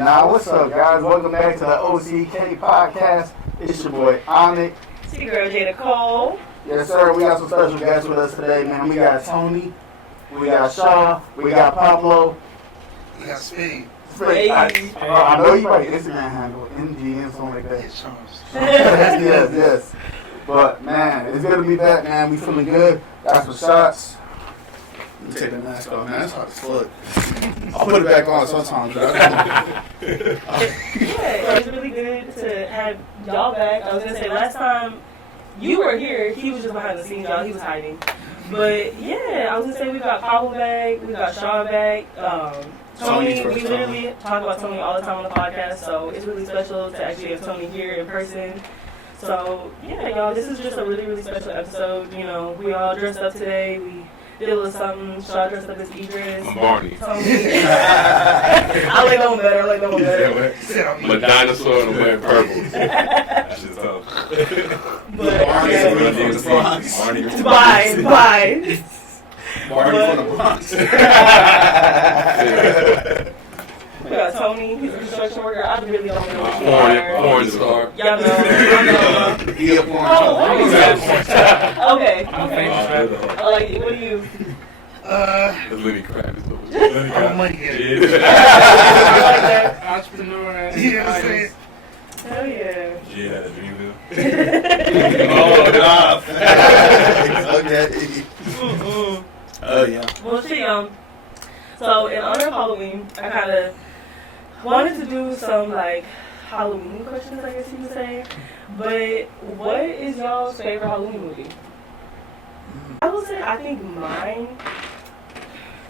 Alright, now what's up, guys? Welcome back to the OCK podcast. It's your boy Onyx. It's your girl Jada Cole. Yes, sir. We got some special guests with us today, man. We got Tony, we got Shaw, we got Pablo, we got Speed. I know you write Instagram handle, NG and something like that. Yes. But man, it's good to be back, man. We feeling good. Got some shots. Let me take the mask off, man. That's hard as fuck. I'll put it back on sometimes. Yeah, it's really good to have y'all back. I was gonna say last time you were here, he was just behind the scenes, y'all. He was hiding. But yeah, I was gonna say we got Pablo back, we got Shaw back. Tony, we literally talk about Tony all the time on the podcast, so it's really special to actually have Tony here in person. So yeah, y'all, this is just a really, really special episode. You know, we all dressed up today. We did a little something. Shaw dressed up as Idris. I'm Barney. Tony. I like that one better. I'm a dinosaur and I'm wearing purple. That's just tough. But Barney from the Bronx. Bye. Barney from the Bronx. We got Tony, he's a construction worker. I really don't know what you are. Porn star. Y'all know. He a porn Oh, star. what is that? Okay. I Like, what do you? Lenny Kravitz. I'm a money getter. Like that? Entrepreneur. You know what I'm saying? Hell yeah. Yeah, the Dreamville. Okay. Oh yeah. Well, shit, so in honor of Halloween, I kind of wanted to do some, like, Halloween questions, I guess you could say. But what is y'all's favorite Halloween movie? I would say, I think mine,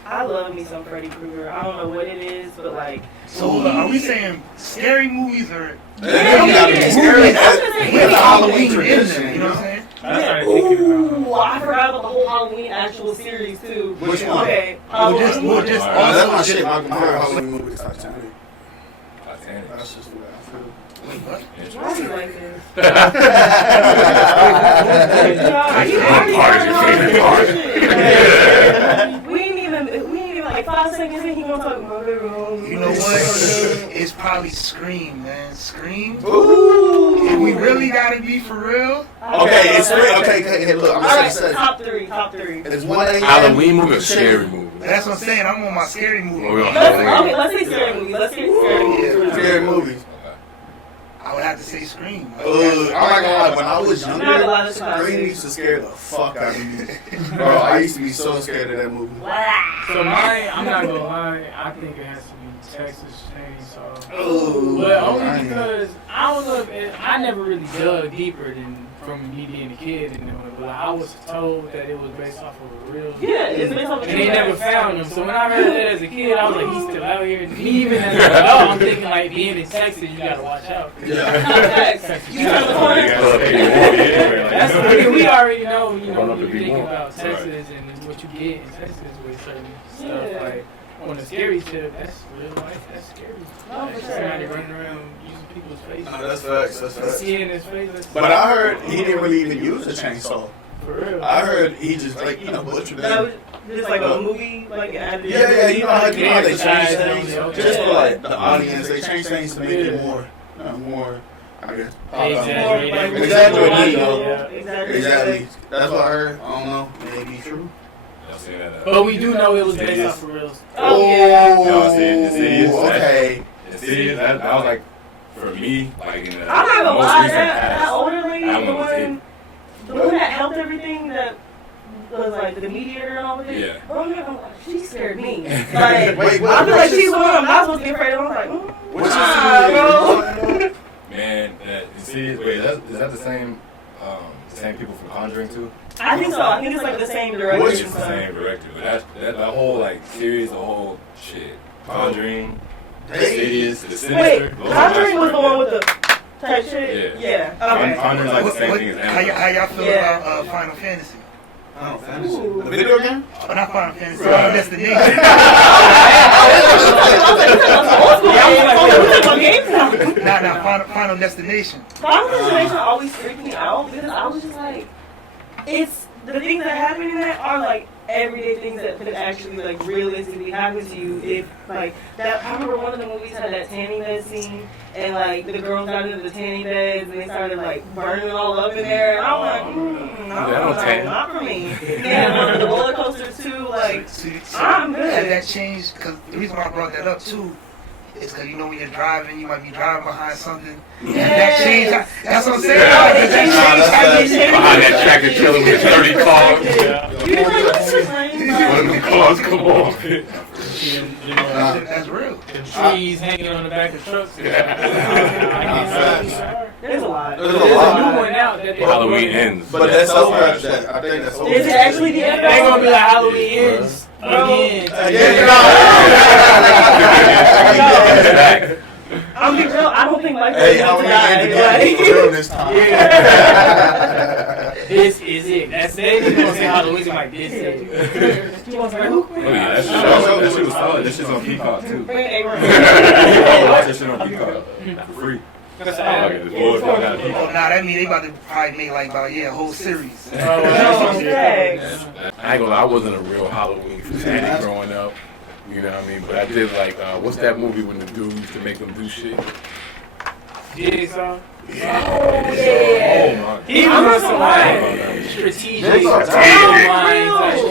I love me some Freddy Krueger. I don't know what it is, but, like... So are we saying scary movies or... Scary. With Halloween in there, you know what I'm saying? Yeah. Ooh, I forgot about the whole Halloween actual series, too. Which one? Okay. We'll just That's my shit. My Halloween movie is Titanic. That's just what I feel. Wait, what? Why do you like this? We ain't even like 5 seconds in, he gonna talk about the room. You know what? It's probably Scream, man. Scream? Ooh. If we really gotta be for real? Okay, it's three. Okay, hey, look, I'm Alright, just saying. top three. It's 1 a.m. Halloween movie or scary movie? That's what I'm saying. I'm on my scary movie. Let's say scary movies. Let's say scary movies. Scary movies. I would have to say Scream. I'm not gonna lie, when I was Not a lot younger, of times. Scream used to scare the fuck out of me. Bro, I used to be so scared of that movie. So mine, I'm not gonna lie, I think it has to be Texas Chainsaw. Ooh, But only because I don't know if I never really dug deeper than from me being a kid and knowing, but I was told that it was based off of a real. Yeah, it's based off of And they never found him. So when I heard that as a kid, I was like, he's still out here. And me even as an adult, I'm thinking like being in Texas, you gotta watch out. Facts. You turn the corner. That's what we already know. You know, Run up when if you you think want. about Texas and what you get in Texas with certain stuff Yeah. like. On the scary tip, that's real life, that's scary. No, Like, for sure. somebody running around using people's faces. That's facts. That's facts. See it in his face. That's But I heard he didn't really even use a chainsaw. for real. I heard he just butchered That it. was just like a movie, like an Yeah, you know how they change Yeah. things just for like the audience. They change things to make it more, I guess. Exaggerated. Exaggerated, Yeah. Exactly. That's what I heard. I don't know. Maybe true. But we do know it was based off of real. Oh, yeah. Y'all see it? Ooh, okay. See, that was like, for me, like in the I'm not gonna most lie, recent that past. older lady, I'm the gonna one that helped everything, that was like the mediator and all of it. Yeah. Bro, I'm like, she scared me. Like, Wait, I feel like she's the one I'm not supposed to be afraid of. I'm like, What's bro. Man, you see, wait, is that the same people from Conjuring too? I think so. I think it's like the same director. Which It's the same director, but that whole like series, the whole shit, Conjuring, Insidious, The Sinister. Wait, those are Conjuring my was the shit. one with the type shit? Yeah. Okay. Conjuring's like the same thing as How Amazon. y'all feel Yeah. about Final Fantasy? Final Fantasy. Ooh. The video game? Oh, not Final Fantasy. Final Destination. Final Destination. Final Destination always freaked me out because I was just like, it's the things that happen in that are like everyday things that could actually like realistically happen to you if like that. I remember one of the movies had that tanning bed scene and like the girls got into the tanning beds and they started like burning all up in there and I'm like, no, not for me. Yeah, the roller coasters too. Like I'm good. That changed because the reason why I brought that up too. It's because you know when you're driving, you might be driving behind something. Yeah. And that changed. That's what I'm saying. Yeah, That changed. Behind that tractor trailer with 30 cars. You didn't like what's your name? One of them cars, come on. That's real. The trees hanging on the back of trucks. There's a lot. There's a There's a lot. new one out that they Halloween ends. But that's over. I think that's over. Is it actually the end? They're gonna be like Halloween ends again. I'm being real. I don't think Mike Hey, is how going we to end the die. game for real this time. This is it. That's they gonna say Halloween like this is it. He wants to who? Oh, yeah, that shit was solid. That shit's on Peacock, too. Bring it, Watch that shit on Peacock. For free. Oh, That's I got this boy, I got a Oh, Peacock. nah, that mean they about to probably make like about a whole series. No, thanks. I ain't gonna lie, I wasn't a real Halloween fanatic growing up. You know what I mean? But I did like, what's that movie when the dude used to make them do shit? Jigsaw. Yeah. Oh my. He was like strategic, Jigsaw.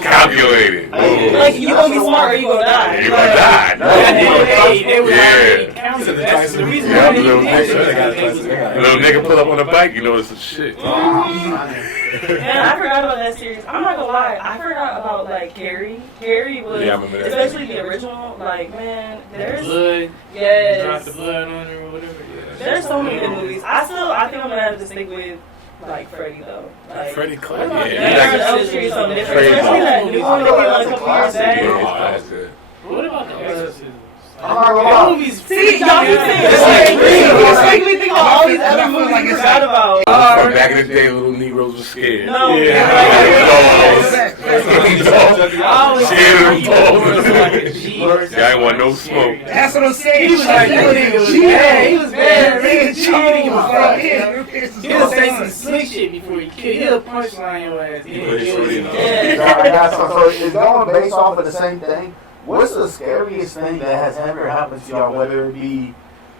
Calculated. Like, you gonna be smart or you gonna die. You gonna die. At the end of the day, they were already counted. That's the reason Yeah, why they little did nigga, that. little nigga pull up on the bike, you know it's some shit. Yeah, I forgot about that series. I'm not gonna lie, I forgot about like Carrie. Carrie was, Yeah, I remember that. especially the original. Like, man, there's Blood, drop the yes, blood on her or whatever. there's so many good movies. I think I'm gonna have to stick with like Freddy though. Like, Freddie Clark, Nightmare on yeah. Elm Street is something different. Freddy Especially that new one that came out a couple years Yeah, back. that's good. What about the Exorcism? I'm not gonna That lie. movie's See, y'all keep saying It's it's like like real. It's making me think about all these other I feel movies like you it's forgot like- about. From back in the day, little Negroes were scared. No, Yeah. I ain't want no smoke. That's what I'm saying. He was like, he was very cheating. He was saying some slick shit before he killed. He'll punchline your ass. So is that one based off of the same thing? What's the scariest thing that has ever happened to y'all? Whether it be,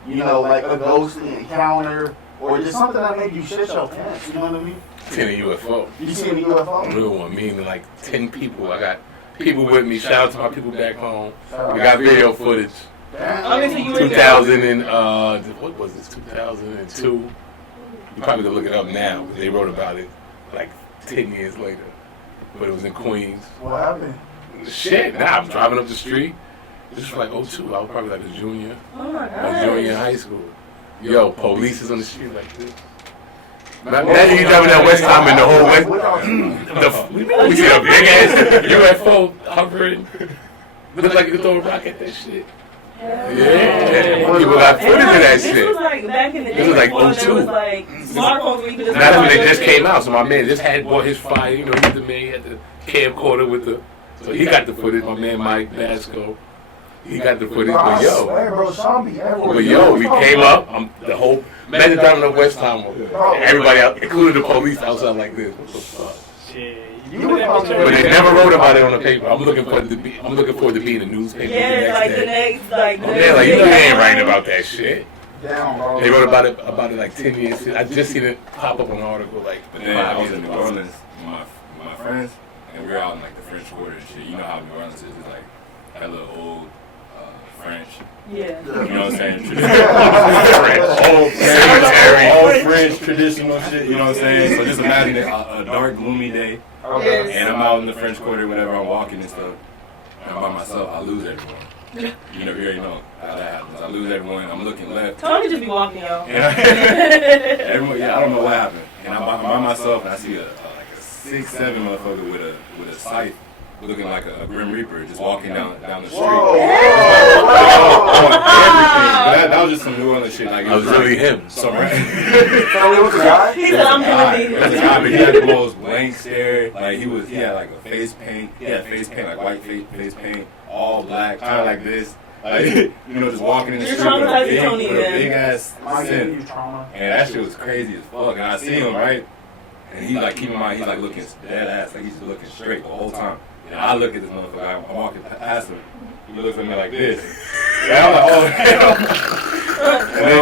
you know, like a ghostly encounter or just something that made you shit your pants. You know what I mean? Seen a UFO. You seen a UFO? Real one, meaning like 10 people. I got people with me. Shout out to my people back home. We got video footage. Obviously, you were 2000 and what was this? 2002. You probably could look it up now. They wrote about it like 10 years later. But it was in Queens. What happened? Shit, now I'm driving up the street. This was like 02. I was probably like a junior. Oh my I was junior in god. high school. Yo, police is on the street like this. Imagine you driving that West Ham and the whole West. We see a big ass UFO hovering. Looked like you could throw a rock at that shit. Yeah, people got footage of that This shit. was like back in the day. This was like before there 02. was like smartphones where you could just. That's when they just came out. So my man just had bought his fire. You know, he's the man. He had the camcorder with the. So he got the footage. My man Mike Basco. He got the footage. But yo, bro, Sean be everywhere. but yo, we came up. The whole imagine driving up West Ham. Everybody out, including the police outside like this. What the fuck? Shit. But they never wrote about it on the paper. I'm looking forward to be in the newspaper Yeah, the like next the day. next, like. Oh, man, like you ain't writing about that shit. Down, bro. They wrote about it like 10 years. I just seen it pop up on an article like. But then I was in New Orleans with my friends, and we were out in like the French Quarter and shit. You know how New Orleans is. It's like that little old French. Yeah. You know what I'm saying? Old cemetery. All French traditional shit. You know what I'm saying? So just imagine a dark, gloomy day, Okay. and I'm out in the French Quarter whenever I'm walking and stuff. And I'm by myself. I lose everyone. You already know how that happens. I lose everyone. I'm looking left. Tony just be walking, y'all. And everyone, I don't know what happened. And I'm by myself, and I see like a 6'7" motherfucker with a scythe, looking like a Grim Reaper, just walking down the street. That was just some New Orleans shit. Like it I was really him. some So it was a guy? He said, I'm guy. gonna That's a guy, but he had the most blank stare. Like he had like a face paint. He had face paint, like white face paint, all black, kind of like this. Like just walking in the You're street with traumatizing Tony, a man. big ass Am I giving sin. you trauma? And that shit was crazy as fuck. And I see him, right? And he like, keep in mind, he's like looking dead ass, like he's looking straight the whole time. And I look at this motherfucker, I'm walking past him. He looks at me like this. And I'm like, oh hell.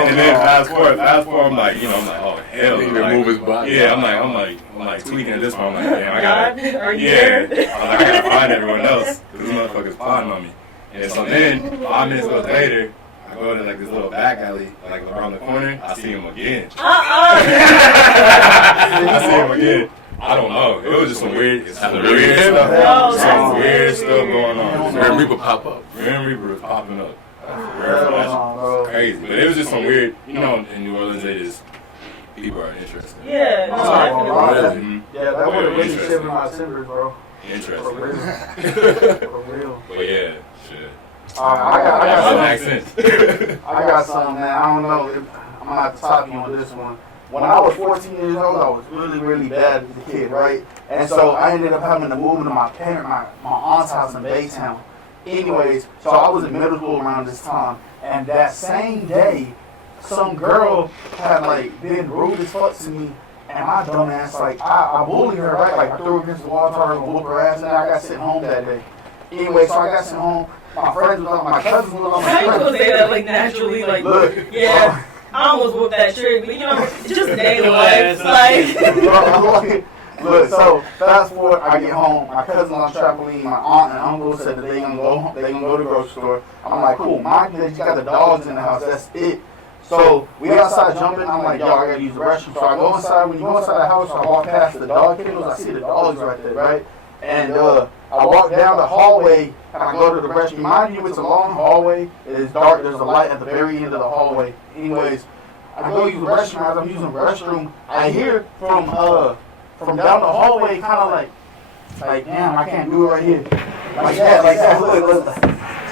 and then fast forward, I'm like, you know, I'm like, oh hell. He Like, move his body. yeah, I'm like tweaking at this point. I'm like, damn, I gotta, Are you yeah, there? I'm like, I gotta find everyone else. This motherfucker's plotting on me. And so then 5 minutes later, I go to like this little back alley, like around the corner. I see him again. I see him again. I don't know. It was just some weird stuff. No, Some that's weird stuff going on. Grim Reaper pop up. Grim Reaper was popping up. Bro. Crazy. But it was just some weird, you know, in New Orleans, they just, people are interesting. Yeah, no, I'm not gonna lie. definitely. Mhm. Yeah, that would have really Interesting. shivered my timbers, bro. For Interesting. real. For real. But yeah, shit. I That got makes sense. I got something, man. I don't know. I'm gonna have to top you on this one. When I was 14 years old, I was really, really bad as a kid, right? And so I ended up having to move into my aunt's house in Baytown. Anyways, so I was in middle school around this time, and that same day, some girl had like been rude as fuck to me, and my dumb ass, like, I bullied her, right? Like, I threw her against the wall, told her to whoop her ass, and I got sent home that day. Anyway, so I got sent home. My friends was on, my cousins was on, How you my gonna say that like naturally? Like, Look, yeah, I almost whooped that trick, but you know, it's just a daily life. Like, Look, so fast forward, I get home. My cousin on trampoline, my aunt and uncle said that they gonna go to the grocery store. I'm like, cool. My kids got the dogs in the house. That's it. So we outside jumping. I'm like, yo, I gotta use the restroom. So I go inside. When you go inside the house, I walk past the dog kennels. I see the dogs right there, right? And I walk down the hallway and I go to the restroom. Mind you, it's a long hallway. It is dark. There's a light at the very end of the hallway. Anyways, I go use the restroom. As I'm using the restroom, I hear from down the hallway, kind of like, damn, I can't do it right here. Like that, look,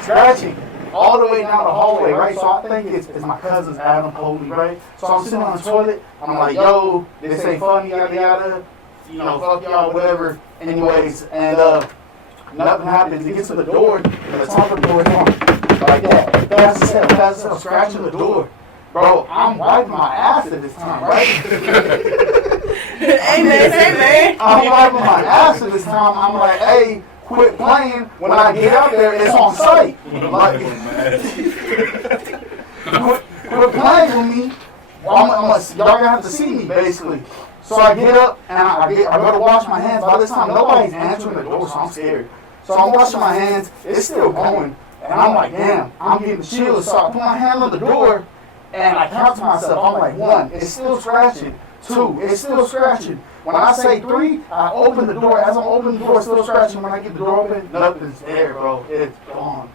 scratching all the way down the hallway, right? So I think it's my cousin's Adam Coley, right? So I'm sitting on the toilet, I'm like, yo, this ain't funny, yada yada, you know, fuck y'all, whatever. Anyways, and nothing happens. It gets to the door, and the top of the door is on, like that. Fast as hell, scratching the door. Bro, I'm wiping my ass at this time, right? amen. I'm wiping my ass at this time. I'm like, hey, quit playing. When I get out there, it's on site. Like, quit playing with me. Y'all gonna have to see me, basically. So I get up and I go to wash my hands. By this time, nobody's answering the door, so I'm scared. So I'm washing my hands. It's still going. And I'm like, damn, I'm getting chills. So I put my hand on the door. And I count to myself, I'm like, 1, it's still scratching. 2, it's still scratching. When I say 3, I open the door. As I'm opening the door, it's still scratching. When I get the door open, nothing's there, bro. It's gone.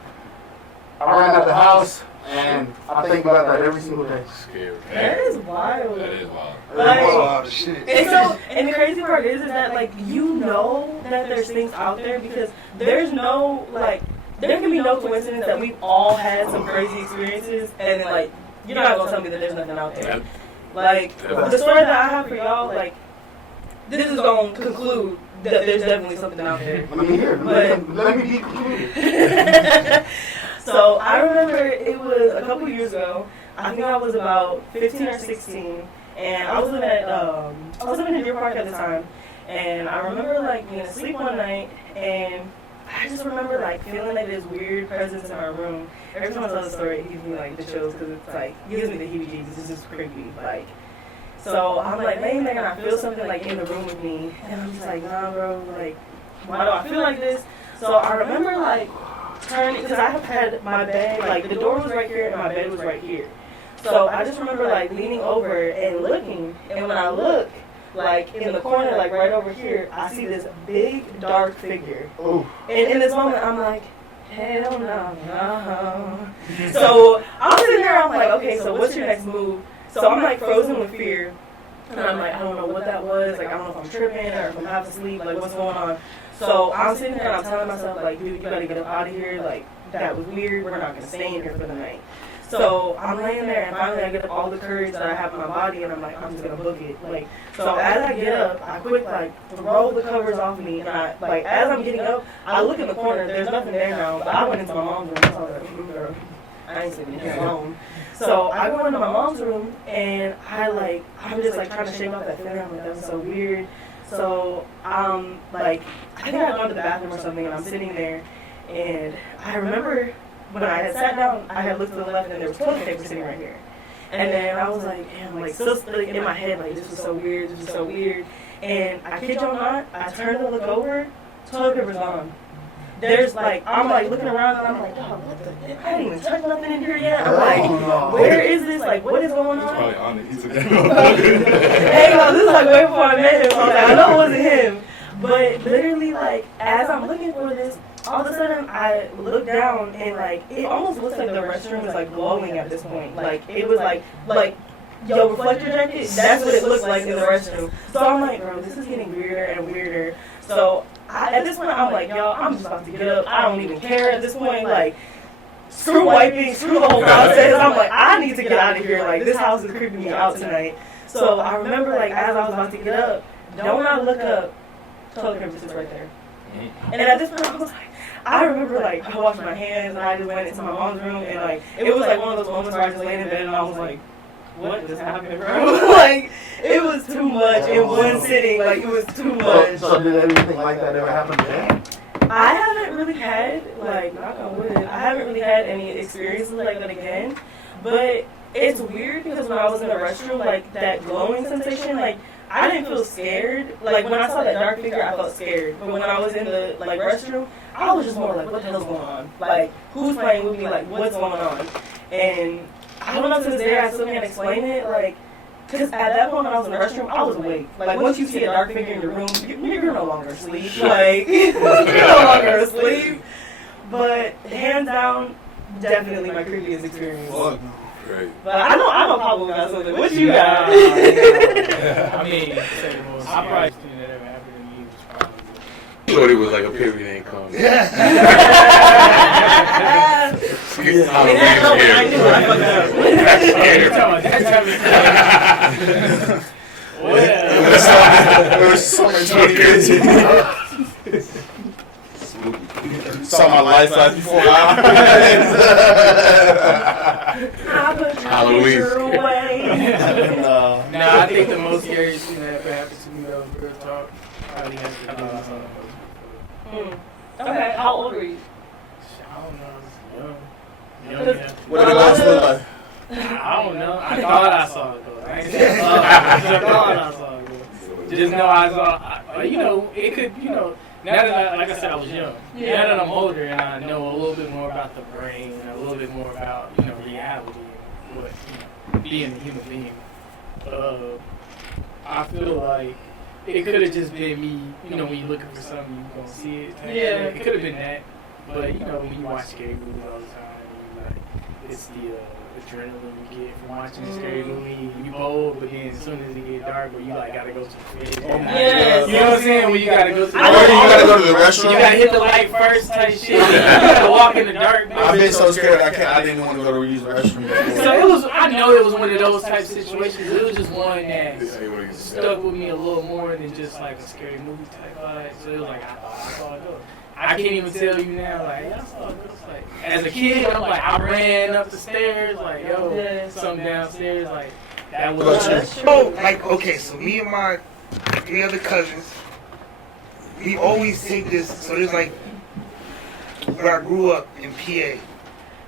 I ran out the house, and I think about that every single day. Scary. That is wild. That is wild. Like, Oh, shit. and the crazy part is that like you know that there's things out there because there's no like there can be no coincidence that we've all had some crazy experiences and then like you're not gonna tell me that there's nothing out there. Like the story that I have for y'all, like this is gonna conclude that there's definitely something out there. Let me hear. But- Let me be concluded. So I remember it was a couple years ago. I think I was about 15 or 16, and I was living in Deer Park at the time. And I remember like being asleep one night, and I just remember like feeling like this weird presence in my room. Every time I tell the story, it gives me like the chills because it's like it gives me the heebie-jeebies. It's just creepy, like. So I'm like laying there and I feel something like in the room with me, and I'm just like, nah, bro, like, why do I feel like this? So I remember like turning because I have had my bed like the door was right here and my bed was right here. So I just remember like leaning over and looking, and when I look, like in the corner, like right over here, I see this big dark figure. Ooh. And in this moment, I'm like, hell no. So I'm sitting there, I'm like, okay, so what's your next move? So I'm like frozen with fear. And I'm like, I don't know what that was. Like, I don't know if I'm tripping or if I'm half asleep. Like, what's going on? So I'm sitting there and I'm telling myself, like, dude, you gotta get up out of here. Like, that was weird. We're not gonna stay in here for the night. So I'm laying there and finally I get up all the courage that I have in my body and I'm like, I'm just gonna book it. Like, so as I get up, I quick like throw the covers off me and I like as I'm getting up, I look in the corner, there's nothing there now, but I went into my mom's room and I was like, girl. I ain't sleeping here alone. So I go into my mom's room and I'm just like trying to shake off that feeling. I'm like, that was so weird. So like I think I had gone to the bathroom or something, and I'm sitting there, and I remember when I had sat down, I had looked to the left and there was toilet paper sitting right here. And then I was like, damn, like still like in my head, like this was so weird, this was so weird. And I kid you not, I turned to look over, toilet paper's gone. There's like, I'm like looking around and I'm like, oh, what the, I didn't even touch nothing in here yet. I'm like, where is this? Like, what is going on? Probably on it. He took that. Hey, no, this is like way before I met him. So I know it wasn't him. But literally, like, as I'm looking for this, all of a sudden I look down and like, it almost looks like the restroom is like glowing at this point. Like, it was like, yo, reflector jacket, that's what it looks like in the restroom. So I'm like, bro, this is getting weirder and weirder. So at this point, I'm like, yo, I'm just about to get up. I don't even care at this point. Like, screw wiping, screw the whole process. I'm like, I need to get out of here. Like, this house is creeping me out tonight. So I remember, like, as I was about to get up, don't I look up, toilet paper sits right there. And at this point, I was like, I remember, like, I washed my hands and I just went into my mom's room and, like, it was like one of those moments where I just laid in bed and I was like, what just happened, bro? Like, it was too much in one sitting. Like, it was too much. So did anything like that ever happen again? I haven't really had, like, knock on wood, I haven't really had any experiences like that again. But it's weird because when I was in the restroom, like, that glowing sensation, like, I didn't feel scared. Like, when I saw that dark figure, I felt scared. But when I was in the, like, restroom, I was just more like, what the hell's going on? Like, who's playing with me? Like, what's going on? And I don't know, to this day, I still can't explain it. Like, because at that point when I was in the restroom, I was awake. Like, once you see a dark figure in your room, you're no longer asleep. Like, you're no longer asleep. But hands down, definitely my creepiest experience. Right. But I know Pablo got something. What you got? I mean, I probably seen that ever happen to me was probably. I thought it was like a period income. I knew I fucked up. It was summer 2013. Saw my life size before Halloween. No, I think the most scariest thing that ever happened to me though, real talk, probably has to do with something. Okay, how old were you? I don't know. Young. Yeah. What did it look like? I don't know. I thought I saw it though. I ain't say I thought I saw it though. Just know I saw. You know, it could. You know, now that like I said, I was young. Yeah. Now that I'm older and I know a little bit more about the brain and a little bit more about reality and what being a human being. I feel like it could have just been me. You know, when you're looking for something, you're gonna see it. Yeah. It could have been that. But when you watch scary movies all the time, it's the adrenaline you get from watching a scary movie. You bold, but then as soon as it get dark, or you gotta go to the fridge. Yes. You know what I'm saying? When you gotta go to the Or you gotta go to the restroom. you gotta hit the light first type shit. You gotta walk in the dark. I've been so scared I didn't want to go to use the restroom. So I know it was one of those type situations. It was just one that stuck with me a little more than just like a scary movie type vibe. So it was like, I saw it go. I can't even tell you now, like, I saw it. Like, as a kid, I'm like, I ran up the stairs, like, yo, something downstairs, like, that was. Oh, like, okay, so me and my 3 other cousins, we always take this. So there's like, where I grew up in PA,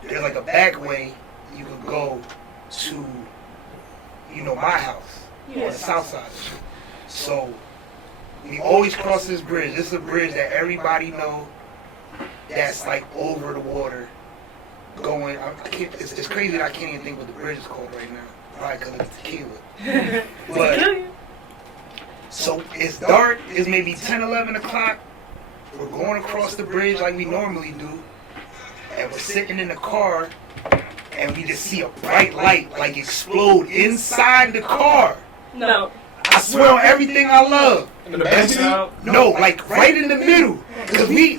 there's like a back way you could go to, my house on the south side. So we always cross this bridge. This is a bridge that everybody know that's like over the water going. It's crazy that I can't even think what the bridge is called right now. Probably because it's tequila. But, so it's dark. It's maybe 10, 11 o'clock. We're going across the bridge like we normally do. And we're sitting in the car. And we just see a bright light like explode inside the car. No. I swear on everything I love. In the backseat? No, like right in the middle. Cause we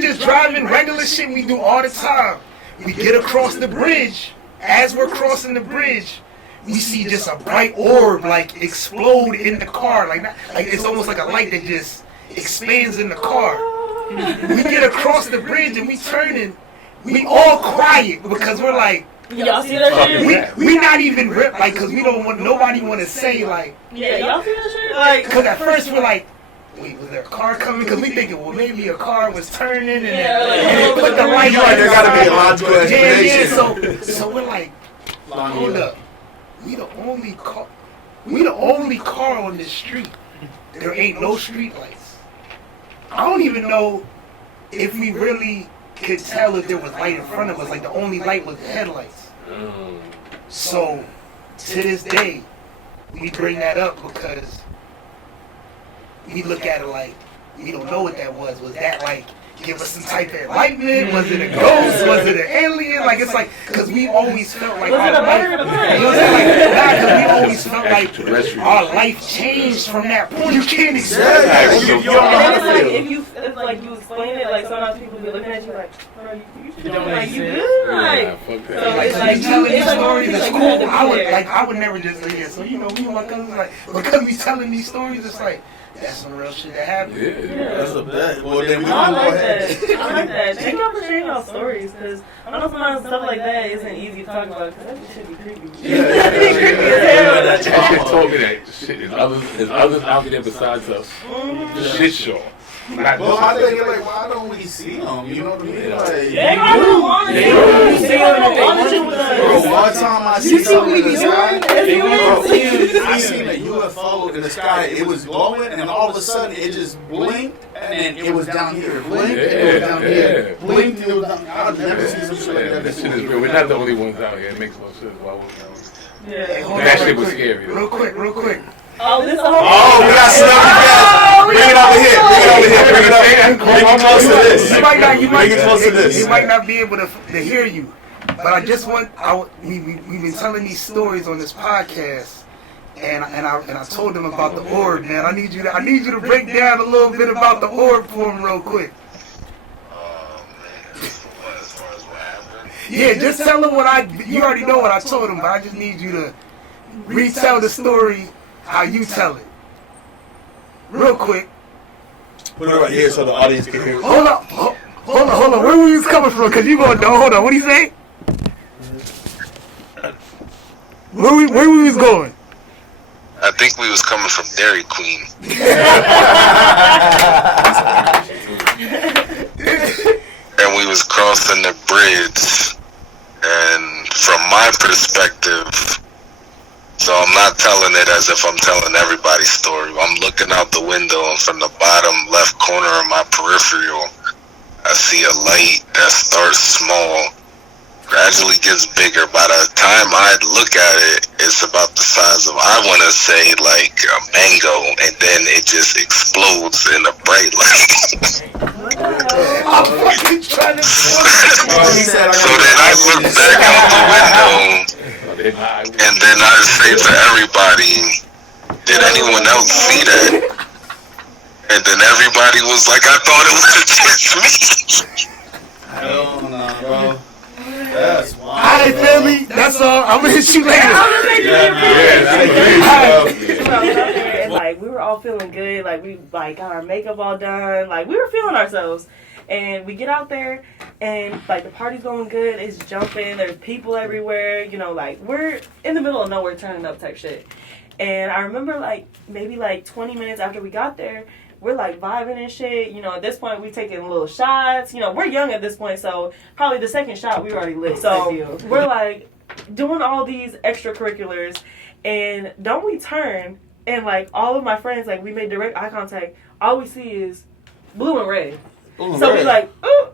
just driving regular shit we do all the time. We get across the bridge. As we're crossing the bridge, we see just a bright orb like explode in the car. Like it's almost like a light that just expands in the car. We get across the bridge and we turning. We all quiet because we're like, Y'all see that shit? We not even ripped, like, cause we don't want nobody want to say like. Yeah, y'all see that shit? Like, Cause at first we're like, wait, was there a car coming? Cause we thinking, well, maybe a car was turning and then put the light on. There gotta be a logical explanation. Yeah. So we're like, hold up, we the only car on this street. There ain't no street lights. I don't even know if we really could tell if there was light in front of us. Like the only light was the headlights. So to this day, we bring that up because we look at it like we don't know what that was. Was that like give us some type of enlightenment? Was it a ghost? Was it an alien? Like it's like because we always felt like our life. You know what I'm saying? Like because we always felt like our life changed from that point. You can't explain that. and then it's like if you explain it, like sometimes people be looking at you like, bro, you should know, like you good, like. So it's like telling these stories it's is like cool. you had to be there. I would never just say, yeah. So you know, me and my cousins like because we telling these stories, it's like that's some real shit that happened. Yeah. That's a bet. Well, then we I can go like ahead. that. I like that. Thank y'all for sharing y'all stories, because I know sometimes stuff like that isn't easy to talk about, because that should be creepy. That'd be creepy as hell. That shit told me that shit is others out there besides us. Shit show. Well, I think like, why don't we see them? You know what I mean? Like, They don't want to do. They don't want to with bro, us. one time I You see see what we something in be the sky. doing? I seen a UFO in the sky. It was glowing, and all of a sudden it just blinked, and then it was down here. Blinked, and it was down here. Blinked, and it was down. I've never seen some shit like that. That shit is real. We're not the only ones out here. It makes no sense. Why would we? Hey, hold That on shit real was quick. scary. Real quick. Oh, this a whole. Oh, we got celebrity guests. Bring it over here. Bring it over here. Bring it close to this. Bring it close to this. You might not be able to hear you, but I just want. We've been telling these stories on this podcast, and I told them about the orb, man. I need you to break down a little bit about the orb for them real quick. As far as what happened? Yeah, just tell them you already know what I told them, but I just need you to retell the story how you tell it. Real quick. Put it right here so the audience can hear. Hold on. Where were you coming from? Cause you going, no, hold on. What do you say? Where we was going? I think we was coming from Dairy Queen. And we was crossing the bridge. And from my perspective, so I'm not telling it as if I'm telling everybody's story. I'm looking out the window, and from the bottom left corner of my peripheral, I see a light that starts small, gradually gets bigger. By the time I look at it, it's about the size of, I want to say, like a mango, and then it just explodes in a bright light. I'm fucking trying to. So then I look back out the window, and then I say to everybody, did anyone else see that? And then everybody was like, I thought it was just me. Hell no, bro. That's wild. Alright, family. That's all. I'm gonna hit you later. And like we were all feeling good, like we like got our makeup all done, like we were feeling ourselves. And we get out there and like the party's going good, it's jumping, there's people everywhere, you know, like we're in the middle of nowhere turning up type shit. And I remember like maybe like 20 minutes after we got there, we're like vibing and shit. You know, at this point we taking little shots. You know, we're young at this point, so probably the second shot we already lit. So we're like doing all these extracurriculars, and don't we turn and like all of my friends, like we made direct eye contact. All we see is blue and red. So we like, ooh,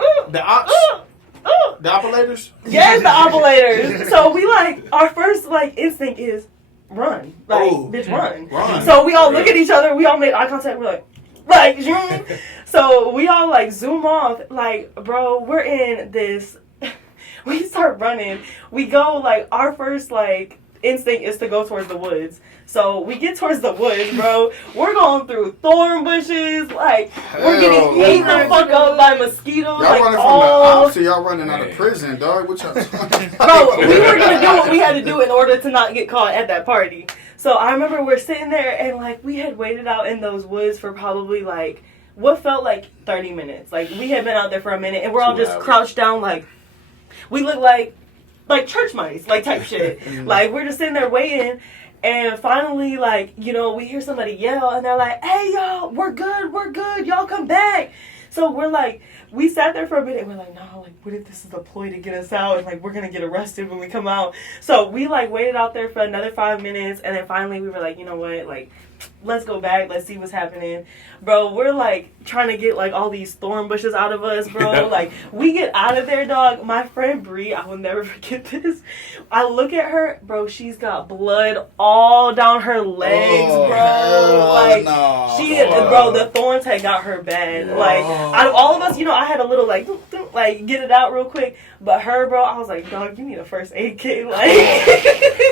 ooh, The ops? ooh. The operators? Yes, the operators. So we like, our first like instinct is run. Like, Ooh. bitch, run. Run. So we all look at each other, we all make eye contact, we're like, zoom. So we all like zoom off, like, bro, we're in this, we start running. We go like, our first like instinct is to go towards the woods. So we get towards the woods, bro. We're going through thorn bushes, like we're getting eaten the fuck up by mosquitoes. Y'all like running all from the ops or y'all running out of prison, dog? What y'all Bro, we were gonna do what we had to do in order to not get caught at that party. So I remember we're sitting there and like we had waited out in those woods for probably like what felt like 30 minutes. Like we had been out there for a minute and we're all just crouched down like we look like like church mice, like type shit. Like we're just sitting there waiting. And finally, like, you know, we hear somebody yell, and they're like, hey, y'all, we're good, y'all come back. So we're like, we sat there for a minute, and we're like, no, like, what if this is a ploy to get us out, and, like, we're going to get arrested when we come out? So we, like, waited out there for another 5 minutes, and then finally we were like, you know what, like, let's go back, let's see what's happening. Bro, we're, like, trying to get, like, all these thorn bushes out of us, bro. Like, we get out of there, dog. My friend Bree, I will never forget this. I look at her, bro, she's got blood all down her legs, bro. Like, bro, the thorns had got her bad. Like, out of all of us, you know, I had a little, like, get it out real quick. But her, bro, I was like, dog, you need a first aid kit. Like,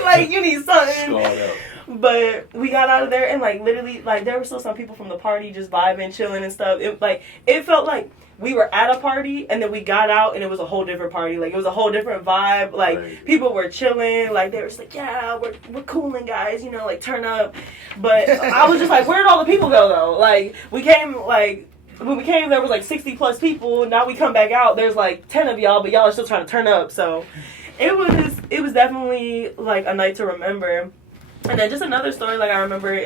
like, you need something. But we got out of there, and, like, literally, like, there were still some people from the party just vibing, chilling and stuff. It felt like we were at a party, and then we got out, and it was a whole different party. Like, it was a whole different vibe. Like, people were chilling. Like, they were just like, yeah, we're cooling, guys, you know, like, turn up. But I was just like, where'd all the people go, though? Like, we came, like... When we came, there was like 60 plus people. Now we come back out, there's like 10 of y'all, but y'all are still trying to turn up. So it was definitely like a night to remember. And then just another story like I remember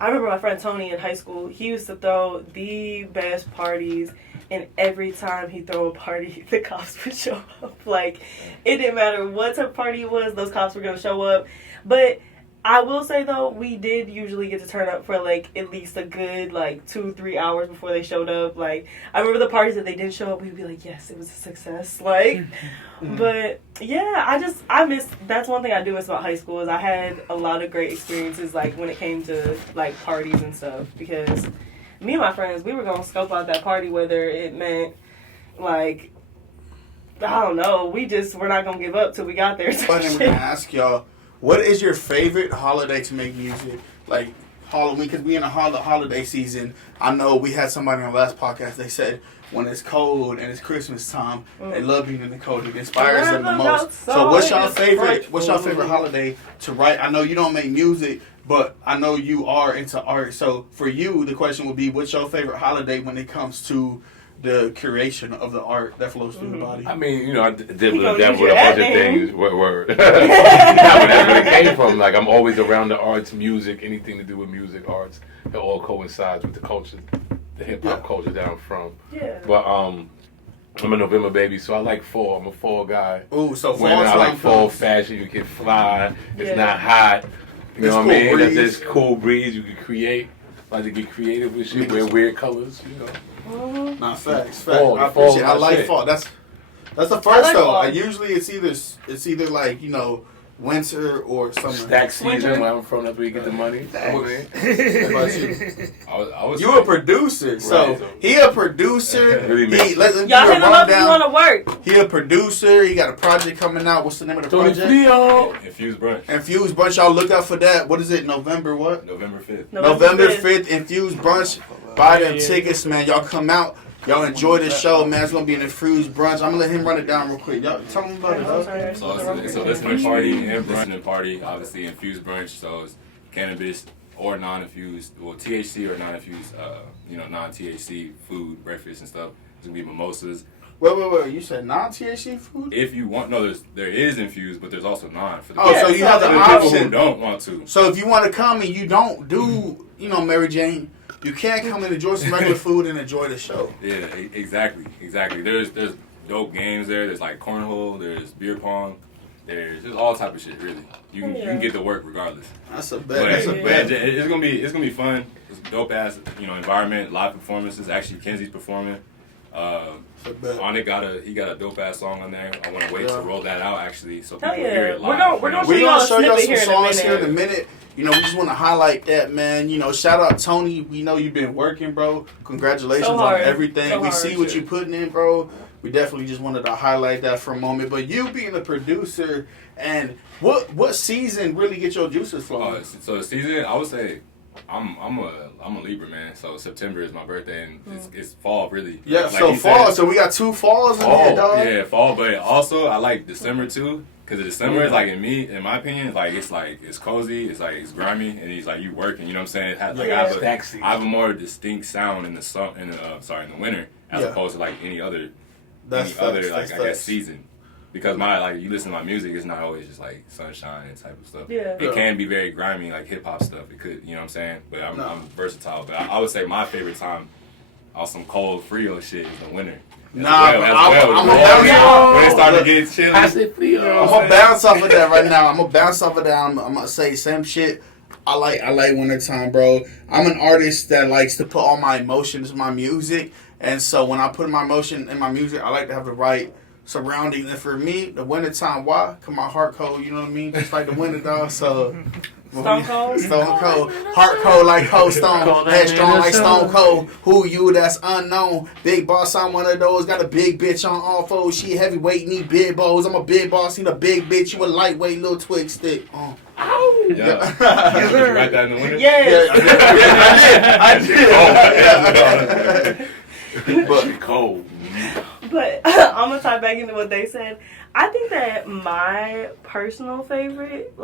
my friend Tony in high school. He used to throw the best parties, and every time he throw a party, the cops would show up. Like, it didn't matter what type of party it was, those cops were going to show up. But I will say, though, we did usually get to turn up for, like, at least a good, like, 2-3 hours before they showed up. Like, I remember the parties that they didn't show up, we'd be like, yes, it was a success. Like, but, yeah, that's one thing I do miss about high school is I had a lot of great experiences, like, when it came to, like, parties and stuff. Because me and my friends, we were going to scope out that party whether it meant, like, I don't know, we're not going to give up till we got there. But I'm going to ask y'all, what is your favorite holiday to make music? Like Halloween, because we in a holiday season. I know we had somebody on the last podcast. They said when it's cold and it's Christmas time, they love being in the cold. It inspires them the most. So what's your favorite? What's your favorite holiday to write? I know you don't make music, but I know you are into art. So for you, the question would be, what's your favorite holiday when it comes to the curation of the art that flows through the body? I mean, you know, I did with a bunch of things. Word. That's where it came from. Like, I'm always around the arts, music, anything to do with music, arts. It all coincides with the culture, the hip hop culture that I'm from. Yeah. But I'm a November baby, so I like fall. I'm a fall guy. Ooh, so fall. I like fall fashion. You can fly. It's not hot. You know what I mean? There's cool breeze. You can create. Like to get creative with shit. Wear weird colors. You know. Nah, facts. I appreciate it. I like fall. That's the first though. I usually it's either like, you know, winter or summer. Stack season when I'm from, that's where you get the money. You a producer, so he a producer. Y'all hit him up if you want to work. He a producer. He got a project coming out. What's the name of the project? Infused Brunch. Infused Brunch. Y'all look out for that. What is it? November what? November 5th. November 5th. Infused Brunch. Buy them tickets, man. Y'all come out. Y'all enjoy this show, man. It's gonna be an Infused Brunch. I'm gonna let him run it down real quick. Y'all tell him about it. So it's a listening party and brunch party. Obviously, Infused Brunch. So it's cannabis or non-infused, well, THC or non-infused, non-THC food, breakfast and stuff. It's gonna be mimosas. Wait. You said non-THC food? If you want, there is infused, but there's also non. For the so you have the option. People who don't want to. So if you want to come and you don't do, Mary Jane, you can't come and enjoy some regular food and enjoy the show. Yeah, exactly. There's dope games there. There's like cornhole. There's beer pong. There's all type of shit. Really, you can get to work regardless. That's a bet. It's gonna be fun. It's a dope ass environment. Live performances. Actually, Kenzie's performing. Onyx got a dope ass song on there. I want to wait to roll that out actually, so people hear it live. We're gonna show y'all some songs here in a minute. We just want to highlight that, man. Shout out Tony. We know you've been working, bro. Congratulations on everything. We see what you're putting in, bro. We definitely just wanted to highlight that for a moment. But you being a producer, and what season really get your juices flowing? So the season, I would say, I'm a Libra, man. So September is my birthday, and it's fall, really. Yeah, like so fall. So we got 2 falls in here, dog. Yeah, fall. But also, I like December too. Because December is like in my opinion, it's cozy, it's grimy, and it's like you working. You know what I'm saying? I have a more distinct sound in the winter as opposed to like any other I guess season. because you listen to my music, it's not always just like sunshine and type of stuff. Yeah. It can be very grimy, like hip hop stuff. It could, you know what I'm saying? But I'm versatile. But I would say my favorite time on some cold Frio shit is the winter. I'm gonna when it started getting chilly. I said Frio. I'm gonna bounce off of that right now. I'm gonna say same shit. I like wintertime, bro. I'm an artist that likes to put all my emotions in my music, and so when I put my emotion in my music, I like to have the right surroundings. And for me, the wintertime, why? Cause my heart cold. You know what I mean? Just like the winter, dog. So. Stone Cold? Stone Cold. Heart cold like Cold Stone. Headstrong like Stone Cold. Who you? That's unknown. Big boss, I'm one of those. Got a big bitch on all foes. She heavyweight, need big bows. I'm a big boss, need a big bitch. You a lightweight little twig stick. Yeah. Did you write that in the winter? Yes. I did. But cold. But I'm gonna tie back into what they said. I think that my personal favorite,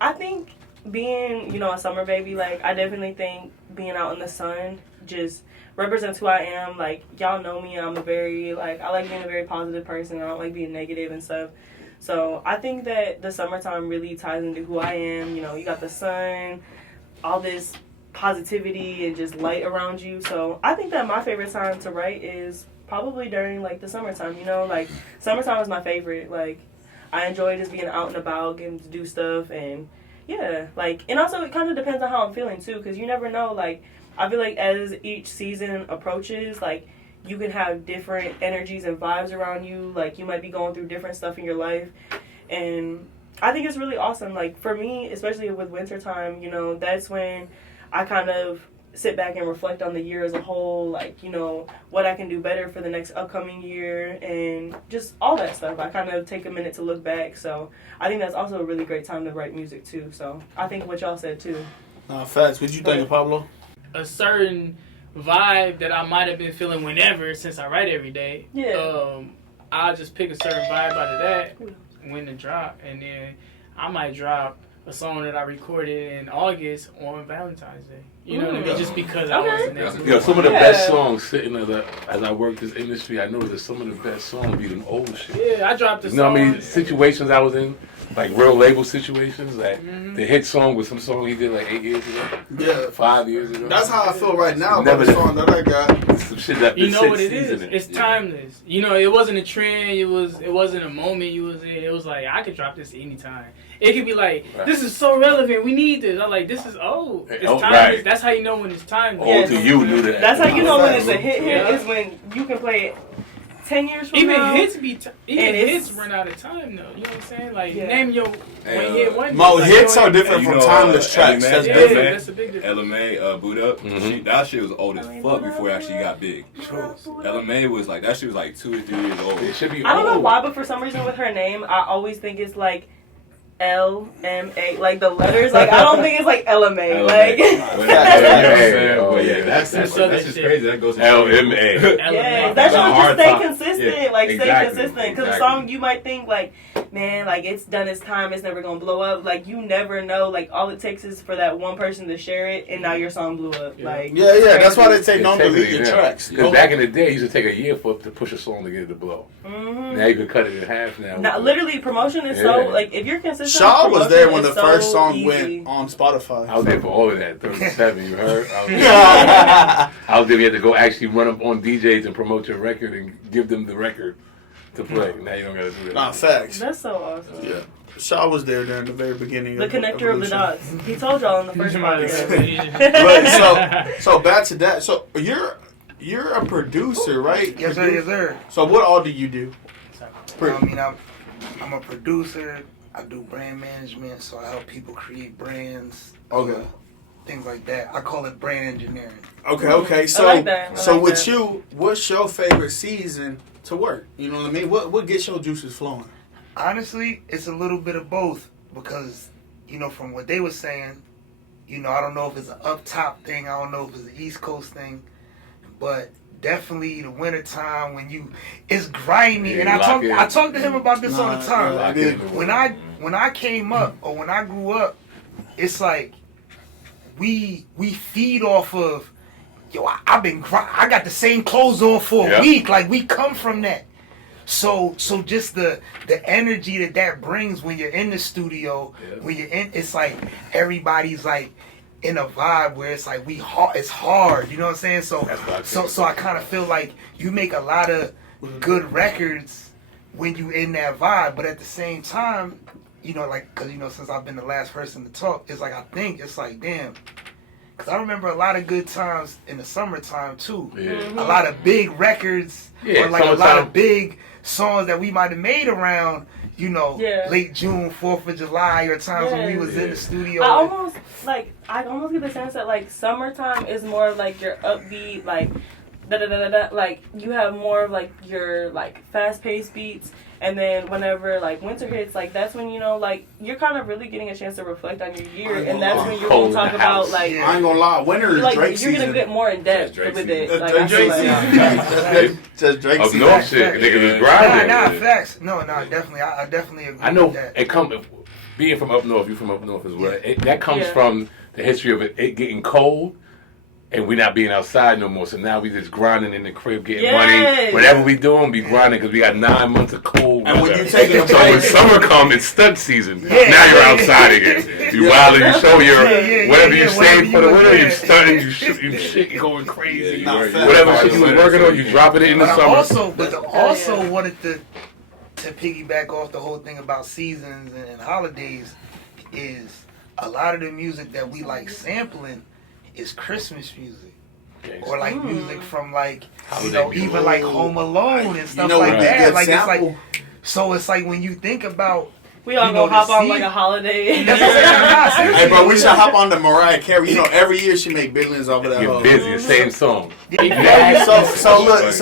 I think being, a summer baby, I definitely think being out in the sun just represents who I am. Y'all know me, I'm a very, I like being a very positive person. I don't like being negative and stuff. So I think that the summertime really ties into who I am. You got the sun, all this positivity and just light around you. So I think that my favorite time to write is probably during, the summertime, Summertime is my favorite. I enjoy just being out and about, getting to do stuff, and yeah, and also it kind of depends on how I'm feeling too, because you never know, I feel like as each season approaches, you can have different energies and vibes around you, you might be going through different stuff in your life, and I think it's really awesome, for me, especially with wintertime, that's when I kind of sit back and reflect on the year as a whole, what I can do better for the next upcoming year and just all that stuff. I kind of take a minute to look back, so I think that's also a really great time to write music too. So I think what y'all said too. Facts. What you think of Pablo? A certain vibe that I might have been feeling whenever, since I write every day. Yeah. I'll just pick a certain vibe out of that when to drop, and then I might drop a song that I recorded in August on Valentine's Day. You know what I mean? Just because I was in that mood. Some of the best songs sitting as I work this industry, I noticed that some of the best songs be them old shit. Yeah, I dropped a song. You know what I mean? Situations I was in, real label situations, the hit song was some song he did 8 years ago. Yeah. 5 years ago. That's how I feel right now about the song that I got. Some shit that you know what it is? It's timeless. It wasn't a trend. It wasn't a moment you was in. It was I could drop this anytime. It could be this is so relevant. We need this. I'm this is old. It's timeless. Right. That's how you know when it's timeless. Old to you knew that. That's how you know when it's a hit. Is when you can play it 10 years from now. Even hits run out of time though. You know what I'm saying? Name your one hit one. Mo, hits are different from timeless tracks. That's different. That's a big difference. LMA, Boot Up. That shit was old as fuck before it actually got big. True. LMA was that shit was 2 or 3 years old. It should be I don't know old. why, but for some reason with her name, I always think it's LMA, the letters. I don't think it's LMA. That's just crazy. That goes to LMA. Yeah, that should just stay consistent. Yeah, Stay consistent. Because a song you might think man, it's done its time. It's never gonna blow up. You never know. All it takes is for that one person to share it, and now your song blew up. Yeah. That's why they say don't delete your tracks. Because back in the day, it used to take a year to push a song to get it to blow. Now you can cut it in half now. Now, literally, promotion is so if you're consistent. Shaw was there when the first song went on Spotify. I was there for all of that. 37, you heard? I was there. We had to go actually run up on DJs and promote your record and give them the record to play. Now you don't got to do that. Nah, facts. That's so awesome. Yeah. Shaw was there during the very beginning. The connector of the dots. He told y'all in the first podcast. But so back to that. So you're a producer, right? Yes, sir. Yes, sir. So what all do you do? I'm a producer. I do brand management, so I help people create brands. Okay. Things like that. I call it brand engineering. Okay. So, I like that. With you, what's your favorite season to work? You know what I mean? What gets your juices flowing? Honestly, it's a little bit of both because, from what they were saying, I don't know if it's an up top thing. I don't know if it's an East Coast thing, but definitely the winter time when it's grimy. Yeah, and I talk to him about this all the time. When I came up or when I grew up, it's we feed off of I got the same clothes on for a week. We come from that. So just the energy that brings when you're in the studio, when you're in, it's like everybody's like in a vibe where it's like it's hard, you know what I'm saying? So I kind of feel like you make a lot of good records when you in that vibe, but at the same time, you know, like, cause you know, since I've been the last person to talk, it's like I think it's like, damn. Cause I remember a lot of good times in the summertime too. Yeah. A lot of big records, or like a lot of big songs that we might have made around, you know, late June, 4th of July, or times when we was in the studio. I almost get the sense that like summertime is more like your upbeat, like like you have more of like your like fast paced beats. And then whenever like winter hits, like that's when, you know, like you're kind of really getting a chance to reflect on your year, and that's when you're gonna talk about like. I ain't gonna lie, winter is like, Drake you're season. gonna get more in depth with it. Like, Drake season. Just Drake Up season. north shit, niggas is grinding. Nah, facts. No, definitely. I definitely agree. I know with that. it comes being from up north. You from up north as well. That comes from the history of it getting cold. And we not being outside no more, so now we just grinding in the crib, getting money. Whatever we doing, we grinding because we got 9 months of cold weather. And when you taking a so break, when summer comes, it's stunt season. Now you're outside again. You wilding, you show your whatever you saved for the winter, you stunting, you shit, you going crazy. Whatever shit you was working on, you dropping it in the summer. But I also wanted to piggyback off the whole thing about seasons and holidays is a lot of the music that we like sampling is Christmas music, or like music from like, you know, even like Home Alone and stuff like that. Like it's like, so it's like when you think about, we all gonna hop on like a holiday. Hey bro, we should hop on the Mariah Carey. You know, every year she make billions off of that. You're busy, the same song. So look,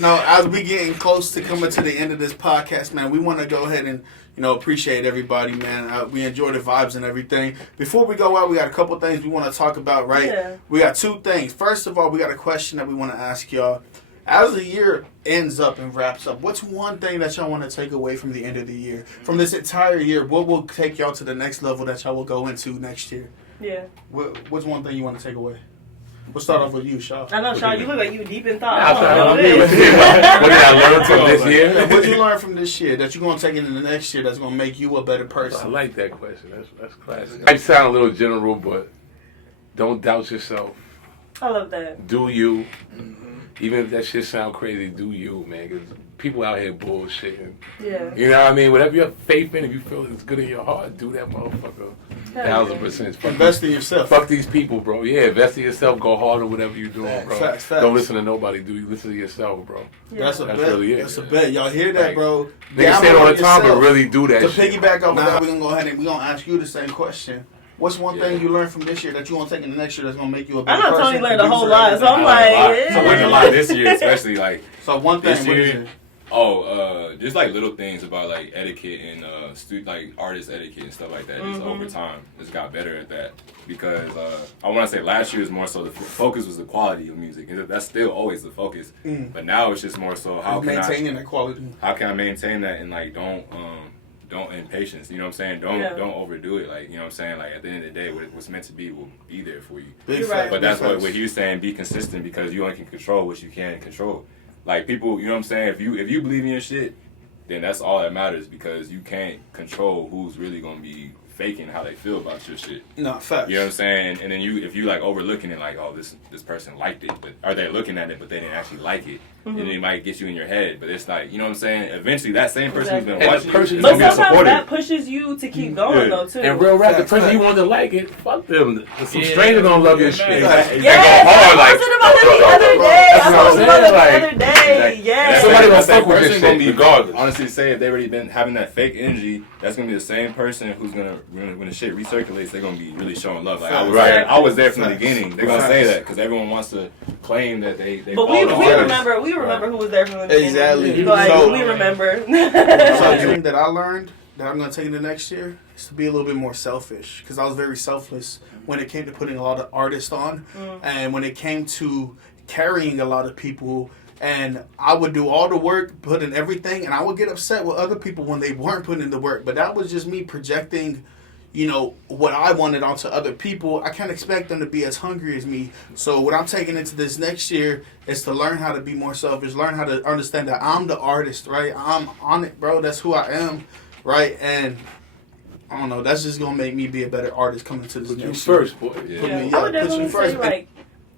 now as we getting close to coming to the end of this podcast, man, we want to go ahead and, you know, appreciate everybody, man. We enjoy the vibes and everything. Before we go out, we got a couple things we want to talk about, right? Yeah. We got two things. First of all, we got a question that we want to ask y'all. As the year ends up and wraps up, what's one thing that y'all want to take away from the end of the year? From this entire year, what will take y'all to the next level that y'all will go into next year? Yeah. What's one thing you want to take away? We'll start off with you, Shaw. I know, Shaw, you look like you deep in thought. What did I learn from this year? What you learn from this year that you're going to take into the next year that's going to make you a better person? I like that question. That's classic. I sound a little general, but don't doubt yourself. I love that. Do you. Even if that shit sound crazy, do you, man. Because people out here bullshitting. Yeah. You know what I mean? Whatever you have faith in, if you feel it's good in your heart, do that motherfucker. 1,000%. Invest in yourself. Fuck these people, bro. Yeah, invest in yourself. Go hard on whatever you're doing, bro. Facts. Don't listen to nobody. Do you listen to yourself, bro? Yeah. That's bet. Really it. That's a bet. Y'all hear that, bro? Niggas say it all the time, but really do that to shit. piggyback off of that, we're going to go ahead and we're going to ask you the same question. What's one thing you learned from this year that you want to take in the next year that's going to make you a better person? I know Tony learned a whole lot, so I'm like, So I learned a lot this year, especially like. So one thing this year, just like little things about like etiquette and like artist etiquette and stuff like that. Just over time, just got better at that because I want to say last year was more so the focus was the quality of music. And that's still always the focus, but now it's just more so how can maintaining that quality. How can I maintain that and like don't impatience, you know what I'm saying? Don't overdo it. Like, you know what I'm saying? Like at the end of the day, what's meant to be will be there for you. Right. But that's what he was saying, be consistent because you only can control what you can control. Like people, you know what I'm saying? If you believe in your shit, then that's all that matters because you can't control who's really gonna be faking how they feel about your shit. No, facts. You know what I'm saying? And then if you like overlooking it, like, oh, this person liked it, but are they looking at it, but they didn't actually like it? And it might get you in your head, but it's like, you know what I'm saying? Eventually, that same person who's been watching it is but gonna be a sometimes supporter. that pushes you to keep going though too. And real rap, the person you want to like it, fuck them. Some stranger don't love your shit. Yeah, I posted about that the other day. Somebody gonna That same fuck with person this gonna shit be regardless. honestly say if they already been having that fake energy, that's gonna be the same person who's gonna when the shit recirculates, they're gonna be really showing love. Like I was there from the beginning. They're gonna say that because everyone wants to claim that they. But we remember who was there from the beginning. Exactly. Like, So- we remember. So the thing that I learned that I'm going to take into next year is to be a little bit more selfish because I was very selfless when it came to putting a lot of artists on and when it came to carrying a lot of people. And I would do all the work, put in everything, and I would get upset with other people when they weren't putting in the work. But that was just me projecting, you know, what I wanted onto other people, I can't expect them to be as hungry as me. So what I'm taking into this next year is to learn how to be more selfish, learn how to understand that I'm the artist, right? I'm on it, bro. That's who I am, right? And I don't know. That's just gonna make me be a better artist coming to this Put you next year. first, boy. Yeah. Put me- I would put you definitely first. say, like,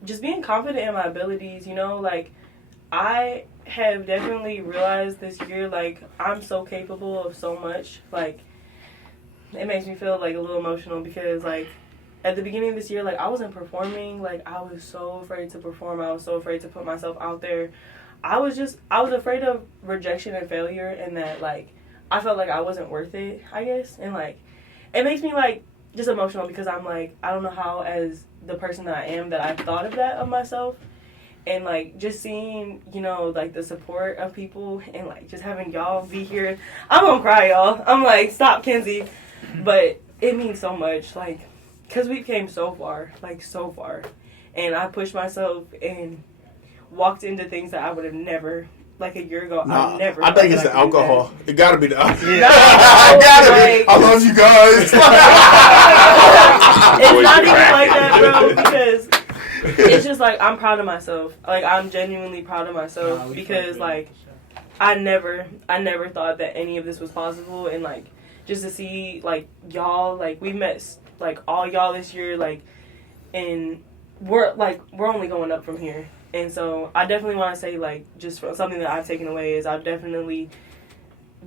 just being confident in my abilities, you know, like, I have definitely realized this year, like, I'm so capable of so much. Like, it makes me feel, like, a little emotional because, like, at the beginning of this year, like, I wasn't performing. Like, I was so afraid to perform. I was so afraid to put myself out there. I was afraid of rejection and failure, and that, like, I felt like I wasn't worth it, I guess. And, like, it makes me, like, just emotional because I'm, like, I don't know how, as the person that I am, that I thought of that of myself. And, like, just seeing, you know, like, the support of people and, like, just having y'all be here. I'm gonna cry, y'all. I'm like, stop, Kenzie. But it means so much, like, because we came so far, like, so far. And I pushed myself and walked into things that I would have never, like, a year ago, Nah, I never. I think it's thought the I could do alcohol. It gotta be the alcohol. No, it gotta be. like- I love you guys. It's not even like that, bro, because it's just like I'm proud of myself. Like I'm genuinely proud of myself Nah, we because fuck like with it. I never thought that any of this was possible, and like just to see like y'all, like we met like all y'all this year, like, and we're only going up from here. And so I definitely want to say, like, just from something that I've taken away is I've definitely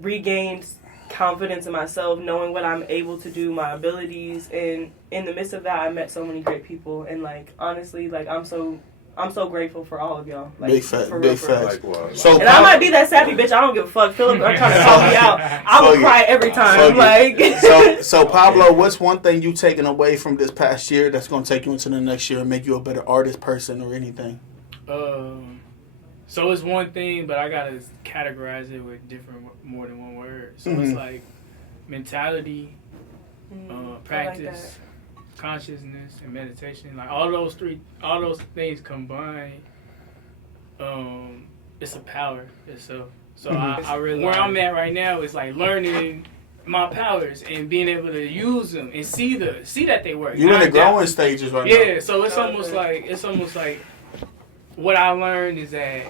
regained confidence in myself, knowing what I'm able to do, my abilities, and in the midst of that, I met so many great people, and like honestly, like I'm so grateful for all of y'all. Like, Big fact, for big for real. fact. Likewise. So And I might be that sappy bitch. I don't give a fuck. Philip, I'm trying to call me out. I will Fuck it. cry every time. Fuck it. Like, so Pablo, what's one thing you taking away from this past year that's gonna take you into the next year and make you a better artist, person, or anything? So it's one thing, but I gotta categorize it with more than one word. So it's Mhm. like mentality, I like practice, consciousness, and meditation. Like all those things combined, it's a power itself. So I really, where I'm at right now is like learning my powers and being able to use them and see that they work. You're in the Not that- growing stages right now. Yeah, so it's almost like what I learned is that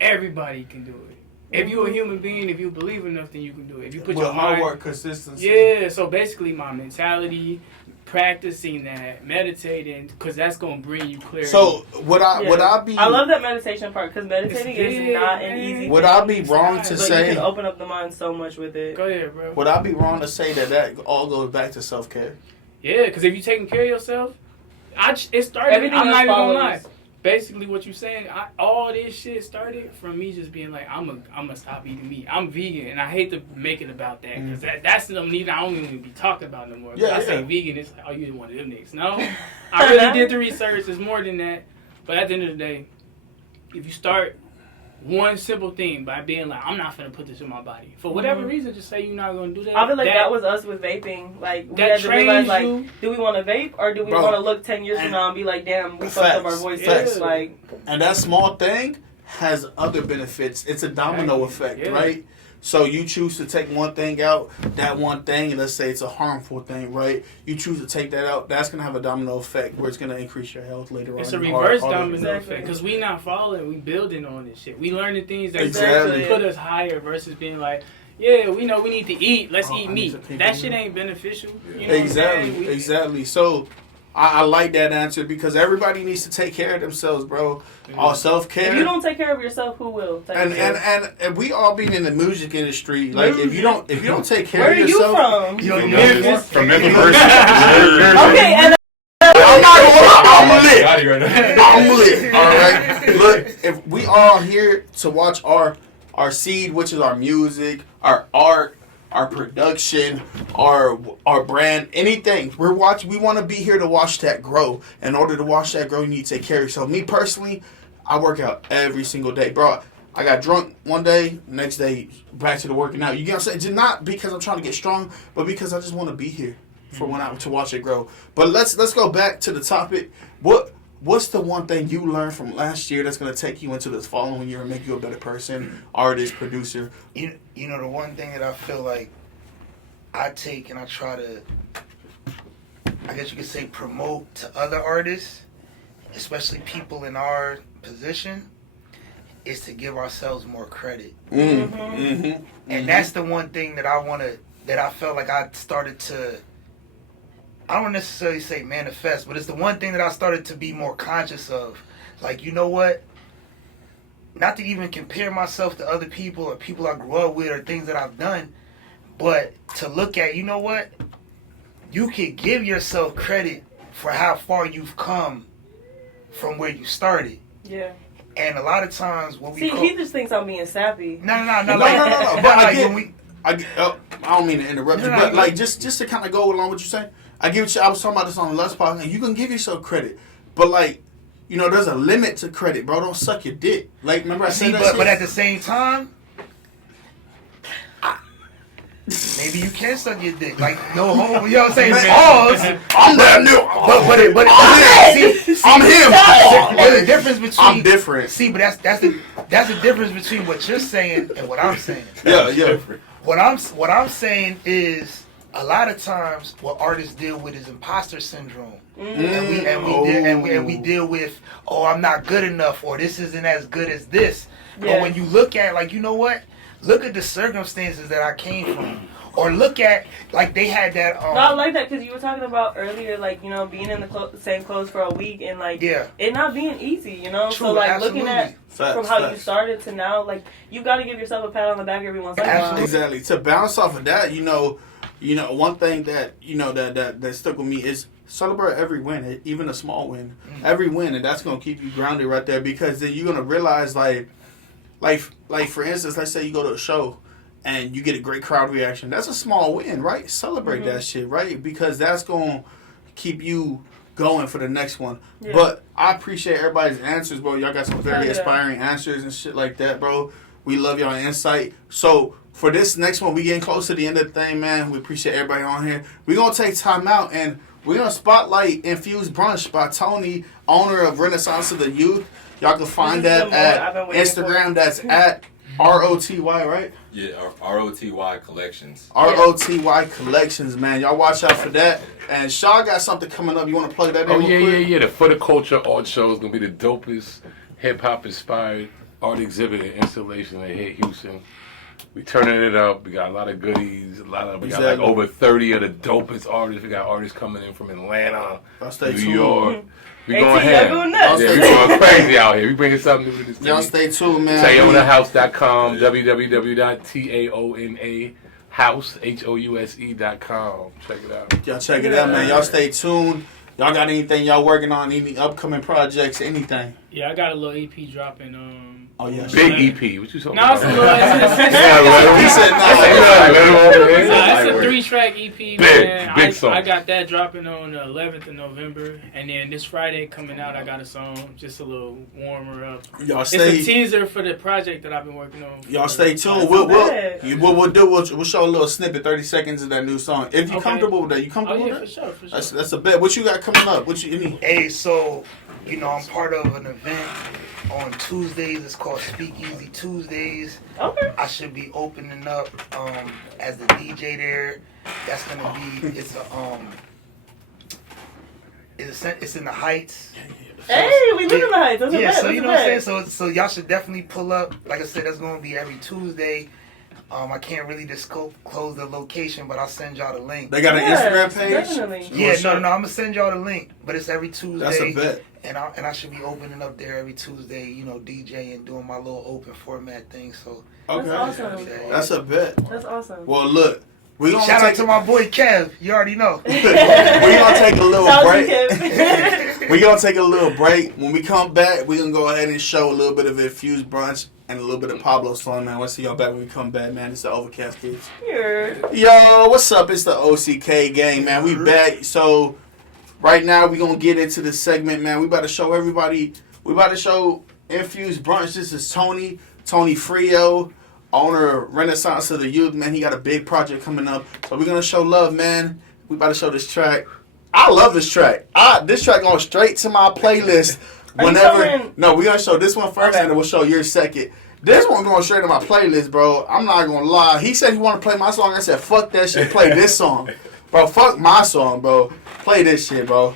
everybody can do it. If you're a human being, if you believe enough, then you can do it. If you put With your hard mind, work, consistency. yeah. So basically, my mentality, practicing that, meditating, because that's gonna bring you clarity. So would I love that meditation part because meditating It's is big, not an man. easy would thing. I be wrong to But But you say can open up the mind so much with it. Go ahead, bro. would I be wrong to say that all goes back to self care? Yeah, because if you're taking care of yourself, it started. Everything I'm else not even gonna lie. follows. Basically, what you're saying, all this shit started from me just being like, I'm gonna stop eating meat. I'm vegan, and I hate to make it about that because that's I don't even be talking about no more. Yeah, I say yeah. vegan, it's like, oh, you one of them niggas. No, I really did the research. It's more than that. But at the end of the day, if you start one simple thing by being like, I'm not gonna put this in my body for whatever reason, just say you're not gonna do that. I feel like that was us with vaping. Like we that had to realize, trains like, you. do we want to vape or do we Bro. want to look 10 years from now and be like, damn, we fucked up our Facts. voices. Facts. Like, And that small thing has other benefits. It's a domino effect, Yeah. right? So you choose to take one thing out, that one thing, and let's say it's a harmful thing, right? You choose to take that out, that's gonna have a domino effect where it's gonna increase your health later It's on. a reverse All the- domino Exactly. effect because we not following, we building on this shit. We learning things that Exactly. put us higher versus being like, yeah, we know we need to eat. Let's Oh, eat I need meat. to keep That it shit in. ain't beneficial. You know Exactly, exactly. So I like that answer because everybody needs to take care of themselves, bro. All self if care. you don't take care of yourself, who will? Take And, care? and we all being in the music industry, like if you don't take care Where of are you yourself, from? You know, From Memphis. Memphis. From Memphis. Okay, and I'm not gonna lie, I'm lit. Got it right now. I'm lit. All right. Look, if we all here to watch our seed, which is our music, our art, our production, our brand, anything. We want to be here to watch that grow. In order to watch that grow, you need to take care of yourself. Me personally, I work out every single day, bro. I got drunk one day, next day back to the working out. You get what I'm saying? Just not because I'm trying to get strong, but because I just want to be here for to watch it grow. But let's go back to the topic. What's the one thing you learned from last year that's going to take you into this following year and make you a better person, artist, producer? You know, the one thing that I feel like I take and I try to, I guess you could say, promote to other artists, especially people in our position, is to give ourselves more credit. And that's the one thing that I felt like I started to, I don't necessarily say manifest, but it's the one thing that I started to be more conscious of. Like, you know what? Not to even compare myself to other people or people I grew up with or things that I've done, but to look at, you know what? You can give yourself credit for how far you've come from where you started. Yeah. And a lot of times when we he just thinks I'm being sappy. No. No. But I don't mean to interrupt you, but like just to kind of go along with what you're saying, I was talking about this on the last podcast, and you can give yourself credit, but like, you know, there's a limit to credit, bro. Don't suck your dick. Like, remember I said that? But at the same time, maybe you can suck your dick. Like, no homo. You know what I'm saying? Pause. I'm that new. I'm him. There's a difference between. I'm different. See, but that's the difference between what you're saying and what I'm saying. Yeah. What I'm saying is, a lot of times what artists deal with is imposter syndrome. And we deal with, oh, I'm not good enough, or this isn't as good as this. Yeah. But when you look at, like, you know what? Look at the circumstances that I came from. Or look at, like, they had that. No, I like that because you were talking about earlier, like, you know, being in the same clothes for a week and, like, it not being easy, you know? True, so, like, absolutely. looking at from how you started to now, like, you got to give yourself a pat on the back every once in a while. Exactly. To bounce off of that, you know, one thing that, you know, that stuck with me is celebrate every win, even a small win. Every win, and that's going to keep you grounded right there, because then you're going to realize, like for instance, let's say you go to a show and you get a great crowd reaction. That's a small win, right? Celebrate that shit, right? Because that's going to keep you going for the next one. Yeah. But I appreciate everybody's answers, bro. Y'all got some very inspiring answers and shit like that, bro. We love y'all insight. So for this next one, we getting close to the end of the thing, man. We appreciate everybody on here. We're going to take time out, and we're going to spotlight Infused Brunch by Tony, owner of Renaissance of the Youth. Y'all can find that at Instagram. That's at ROTY, right? Yeah, ROTY Collections. ROTY Collections, man. Y'all watch out for that. And Shaw got something coming up. You want to plug that in? Oh, yeah. The For the Culture art show is going to be the dopest hip-hop inspired art exhibit and installation that hit Houston. We turning it up. We got a lot of goodies. Got like over 30 of the dopest artists. We got artists coming in from Atlanta, New York. We going ahead. Yeah, we going crazy out here. We bringing something new to this thing. Y'all stay tuned, man. TaonaHouse.com, www.taonahouse.com. Check it out. Y'all check it out, man. Y'all stay tuned. Y'all got anything y'all working on? Any upcoming projects? Anything? Yeah, I got a little EP dropping. Oh yeah, big EP. What you talking no, about? It's a little. It's a 3-track EP, man. Big song. I got that dropping on the 11th of November, and then this Friday coming out, I got a song just a little warmer up. Y'all stay. It's a teaser for the project that I've been working on. Y'all stay tuned. We'll show a little snippet, 30 seconds of that new song. If you're comfortable with that, you comfortable with that? For sure. That's a bet. What you got coming up? What you need? Hey, so, you know, I'm part of an event on Tuesdays. It's called Speakeasy Tuesdays. Okay. I should be opening up as the DJ there. That's gonna be. It's in the Heights. Hey, we live in the Heights. That's a bet. So you know what I'm saying. So y'all should definitely pull up. Like I said, that's gonna be every Tuesday. I can't really disclose the location, but I'll send y'all the link. They got an Instagram page? Definitely. Yeah, no, I'm gonna send y'all the link, but it's every Tuesday. That's a bet. And I should be opening up there every Tuesday, you know, DJ and doing my little open format thing. So okay, that's awesome. That's a bet. That's awesome. Well, look, shout out to my boy Kev. You already know. We're gonna take a little break. We're gonna take a little break. When we come back, we're gonna go ahead and show a little bit of Infused Brunch and a little bit of Pablo song, man. We'll see y'all back when we come back, man. It's the Overcast Kids. Here. Yo, what's up? It's the OCK gang, man. We back. So right now we gonna get into the segment, man. We about to show everybody. We about to show Infused Brunch. This is Tony Frio, owner of Renaissance of the Youth, man. He got a big project coming up. So we're gonna show love, man. We about to show this track. I love this track. This track going straight to my playlist. Whenever, no, we're gonna show this one first, and then we'll show yours second. This one going straight to my playlist, bro. I'm not gonna lie. He said he want to play my song. I said, fuck that shit. Play this song. Bro, fuck my song, bro. Play this shit, bro.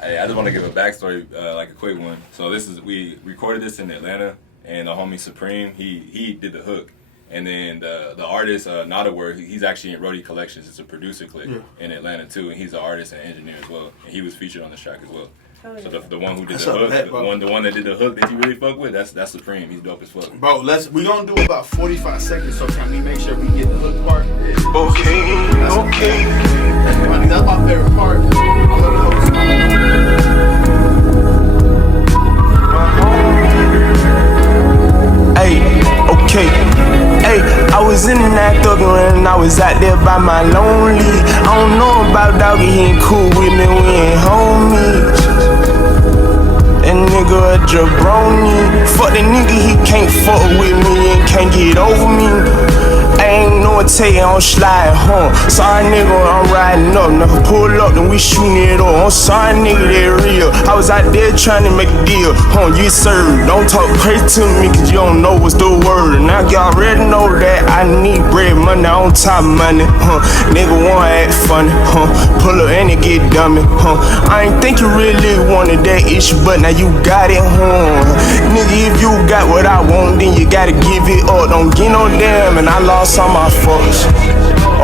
Hey, I just want to give a backstory, like a quick one. So we recorded this in Atlanta, and the homie Supreme, he did the hook. And then the artist, Nodaword, he's actually in Roadie Collections. It's a producer click in Atlanta, too. And he's an artist and engineer as well. And he was featured on this track as well. Oh, yeah. So the one who did the hook, the one that did the hook that you really fuck with, that's Supreme. He's dope as fuck. Bro, we gonna do about 45 seconds, so can we make sure we get the hook part? Okay. That's my favorite part. I love the hook. Hey, okay. Hey, I was in that thuggin' and I was out there by my lonely. I don't know about doggy, he ain't cool with me, we ain't homies. That nigga a jabroni. Fuck that nigga, he can't fuck with me and can't get over me. I ain't no tell on slide, Sorry nigga, I'm riding up. Now pull up, then we shooting it up. I'm sorry nigga, they real. I was out there trying to make a deal. You served. Don't talk crazy to me, cause you don't know what's the word. Now y'all already know that I need bread, money on top of money, Nigga wanna act funny, Pull up and it get dummy, I ain't think you really wanted that issue, but now you got it, Nigga, if you got what I want, then you gotta give it up. Don't get no damn, and I lost all my fucks.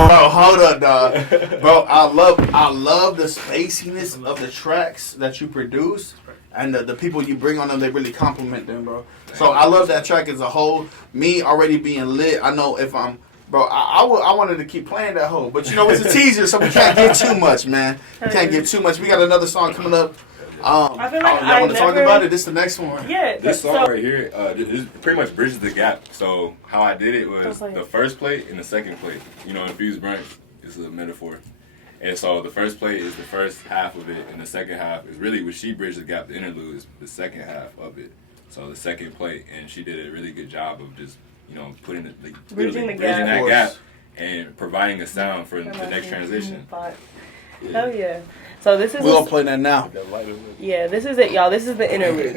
Bro, hold up, dog. Bro, I love the spaciness of the tracks that you produce, and the people you bring on them, they really compliment them, bro. So I love that track as a whole. Me already being lit, I know if I'm, bro, I wanted to keep playing that whole, but you know it's a teaser, so we can't get too much, man. We can't get too much. We got another song coming up. I feel like y'all want to talk about it? This is the next one. Yeah. This song right here, this pretty much bridges the gap. So how I did it was the first plate and the second plate. You know, infused brunch is a metaphor. And so the first plate is the first half of it, and the second half is really what she bridged the gap. The interlude is the second half of it. So the second plate, and she did a really good job of just, you know, putting bridging that gap and providing a sound for the next transition. Oh yeah. So this is. We're gonna play that now. Yeah, this is it, y'all. This is the interlude.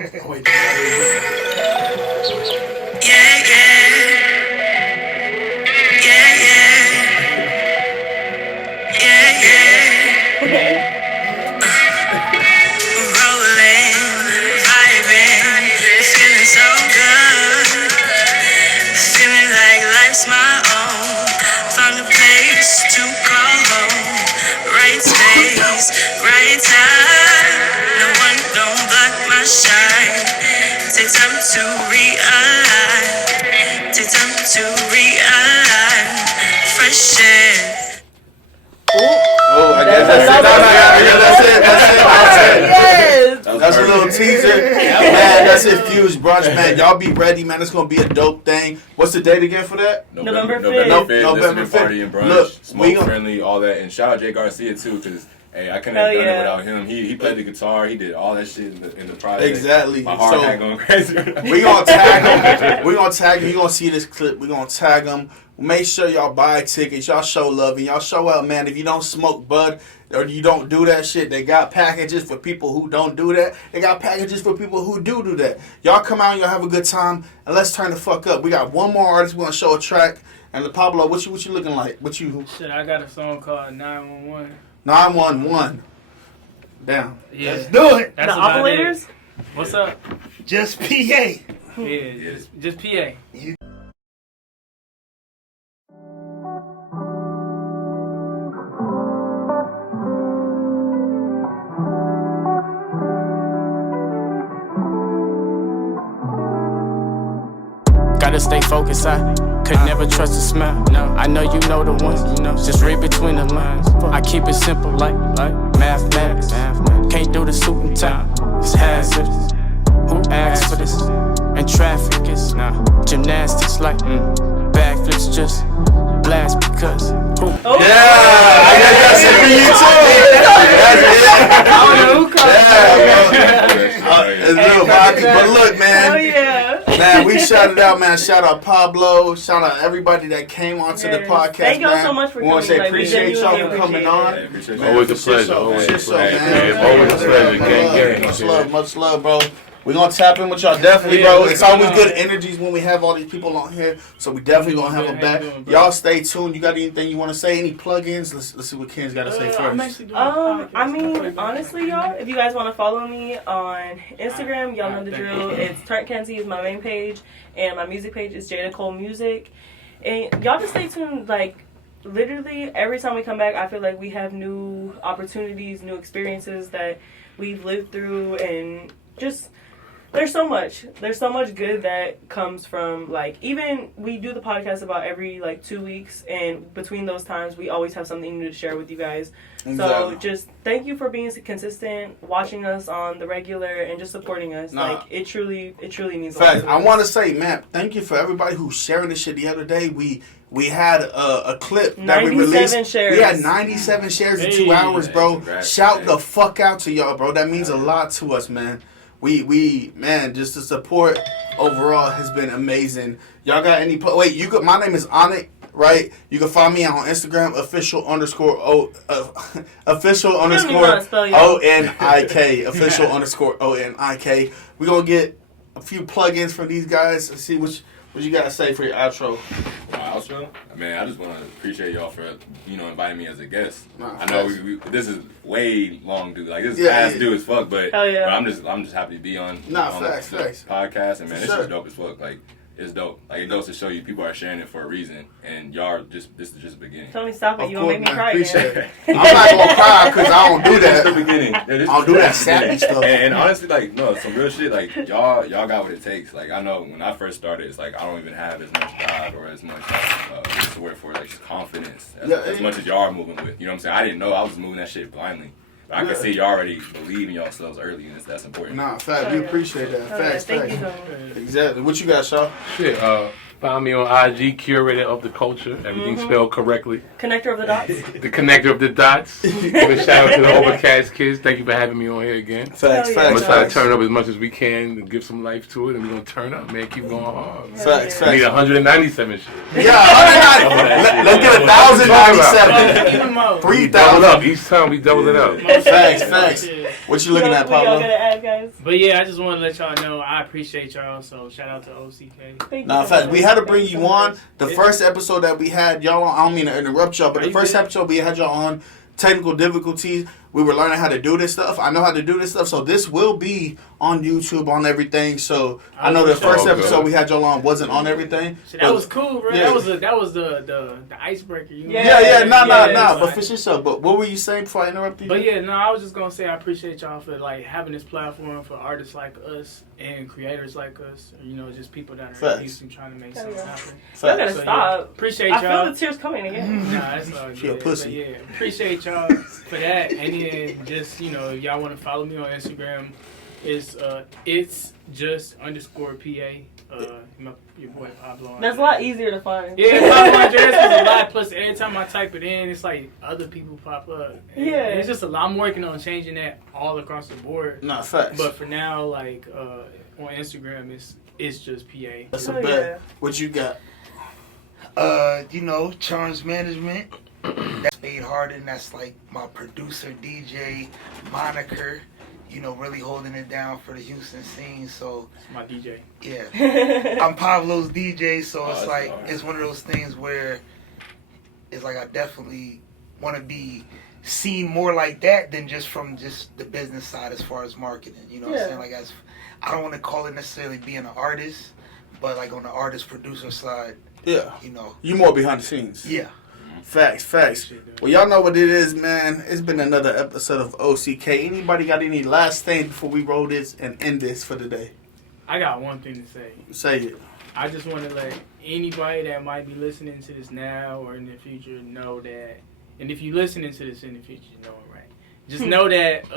That's a little teaser. Man, that's Infused Brunch, man. Y'all be ready, man. It's going to be a dope thing. What's the date again for that? November 5th. November 5th. Party and brunch, look, smoke friendly, all that. And shout out Jay Garcia, too, because, hey, I couldn't have done it without him. He played the guitar. He did all that shit in the project. Exactly. My heart had going crazy. We're going to tag him. We're going to tag him. You're going to see this clip. We're going to tag him. Make sure y'all buy tickets. Y'all show love and y'all show out, man. If you don't smoke bud or you don't do that shit, they got packages for people who don't do that. They got packages for people who do that. Y'all come out and y'all have a good time, and let's turn the fuck up. We got one more artist. We're going to show a track. And Pablo, what you looking like? Shit, I got a song called 911. 911. Damn. Yeah. Let's do it. That's the operators? What's up? Just PA. Yeah, just PA. Gotta stay focused, I could never trust a smile. No, I know you know the ones, just read between the lines. I keep it simple like mathematics. Can't do the suit and tie, it's hazardous. Who asked for this? And traffic is gymnastics like backflips just blast because who? That's it for you too. I don't know who called It's little Bobby, but look, man. Oh yeah. Man, we shouted out, man. Shout out Pablo. Shout out everybody that came onto the podcast. Thank y'all man. so much for we want to say coming. appreciate y'all for coming on. Always a pleasure. Always a pleasure. Gang, gang. Much love, bro. We're going to tap in with y'all definitely, bro. It's always good energies when we have all these people on here. So we definitely going to have them back. Y'all stay tuned. You got anything you want to say? Any plugins? Let's see what Ken's got to say first. I mean, honestly, y'all, if you guys want to follow me on Instagram, y'all know the drill. It's Turnt Kenzie is my main page, and my music page is Jada Cole Music. And y'all just stay tuned. Like, literally, every time we come back, I feel like we have new opportunities, new experiences that we've lived through, and just... There's so much good that comes from, like, even we do the podcast about every, like, 2 weeks, and between those times, we always have something new to share with you guys. Exactly. So just thank you for being consistent, watching us on the regular, and just supporting us. Like, it truly means a lot to us. I want to say, man, thank you for everybody who's sharing this shit. The other day, we had a clip that we released. Shares. We had 97 shares in 2 hours, bro. Congrats, Shout the fuck out to y'all, bro. That means a lot to us, man. We man, just the support overall has been amazing. Y'all got any? My name is Onik, right? You can find me on Instagram, official_ONIK, official _ONIK. We're gonna get a few plugins from these guys and see what you gotta say for your outro. My outro? Man, I just want to appreciate y'all for, inviting me as a guest. I know this is way long, dude. Like, this is past due as fuck, but I'm just happy to be on the podcast, and man, this is dope as fuck. Like, it's dope. Like, it goes to show you people are sharing it for a reason, and y'all this is just the beginning. Tony, stop it. You gonna make me cry again. I'm not gonna cry because I don't do that. It's the beginning. Yeah, I don't do that sappy stuff. And honestly, like, no, some real shit. Like, y'all got what it takes. Like, I know when I first started, it's like I don't even have as much drive or as much what's the word for it, like, just confidence as much as y'all are moving with. You know what I'm saying? I didn't know I was moving that shit blindly. But I can see y'all already believe in yourselves early, and that's important. Nah, fact, we appreciate that. Facts. Thank you. Exactly. What you got, Shaw? Shit, find me on IG, Curator of the Culture. Everything spelled correctly. Connector of the dots. The Connector of the Dots. Give a shout out to the Overcast kids. Thank you for having me on here again. Facts. I'm going to try to turn up as much as we can and give some life to it, and we're going to turn up, man. Keep going hard. Facts. We need 197 shit. Yeah, 190. Let's get 1,097. 3,000. Double up. Each time we double it up. Facts. What you looking at, Pablo? What y'all gonna add, guys? But yeah, I just want to let y'all know I appreciate y'all. So shout out to OCK. Nah, fact. We had to bring you on. The first episode that we had y'all on, I don't mean to interrupt y'all, but the first episode we had y'all on, technical difficulties. We were learning how to do this stuff. I know how to do this stuff, so this will be on YouTube, on everything. So I know the first episode we had y'all on wasn't on everything. So that was cool, bro. Yeah. That was the icebreaker. You know? Nah. But finish yourself. But what were you saying before I interrupted you? But yeah, no, I was just gonna say I appreciate y'all for like having this platform for artists like us and creators like us. You know, just people that are used to trying to make something happen. Y'all gotta stop. Yeah, appreciate y'all. I feel the tears coming again. Nah, that's all good. She a pussy. But yeah, appreciate y'all for that. And then just, if y'all want to follow me on Instagram, it's just _PA. Your boy Pablo. That's a lot easier to find. Yeah, Pablo Andres is a lot. Plus, every time I type it in, it's like other people pop up. And it's just a lot. I'm working on changing that all across the board. Nah, facts. But for now, like on Instagram, it's just PA. That's a bet. What you got? Charms Management. That's Spade Harden. That's like my producer, DJ, moniker. Really holding it down for the Houston scene. So it's my DJ. Yeah, I'm Pablo's DJ. So it's like it's one of those things where it's like I definitely want to be seen more like that than just from just the business side as far as marketing. You know what I'm saying? Like I don't want to call it necessarily being an artist, but like on the artist producer side. Yeah. You more behind the scenes. Yeah. Facts. Well, y'all know what it is, man. It's been another episode of OCK. Anybody got any last things before we roll this and end this for the day? I got one thing to say. Say it. I just want to let anybody that might be listening to this now or in the future know that, and if you're listening to this in the future, you know it right. Just know that,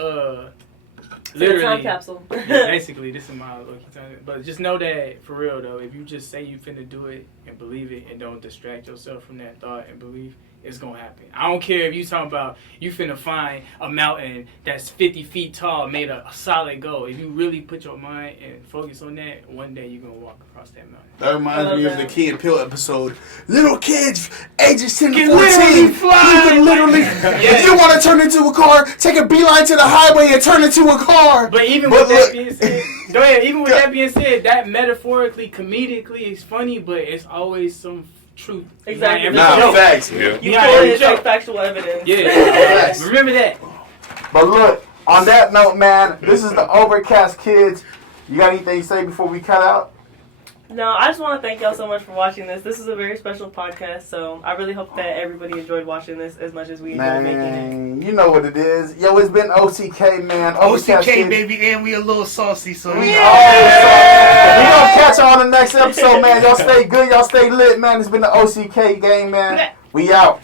literally, time capsule. Basically, this is my lucky time. But just know that, for real though, if you just say you finna do it and believe it and don't distract yourself from that thought and belief, it's gonna happen. I don't care if you talking about you finna find a mountain that's 50 feet tall, made a solid goal. If you really put your mind and focus on that, one day you're gonna walk across that mountain. That reminds me of the Key and Peele episode. Little kids, ages 10 to 14, literally you can literally, if you want to turn into a car, take a beeline to the highway and turn into a car. But even with that being said, Go ahead. Even with that being said, that metaphorically, comedically is funny, but it's always some truth. Exactly. Nah, facts. Yeah. You Yeah, pull yeah, in like factual evidence. Yeah. Remember that. But look, on that note, man, this is the Overcast Kids. You got anything to say before we cut out? No, I just want to thank y'all so much for watching this. This is a very special podcast, so I really hope that everybody enjoyed watching this as much as we enjoyed making it. Man, you know what it is. Yo, it's been OCK, man. OCK, Kids. baby, and we a little saucy, so We gonna catch y'all on the next episode, man. Y'all stay good, y'all stay lit, man. It's been the OCK game, man. We out.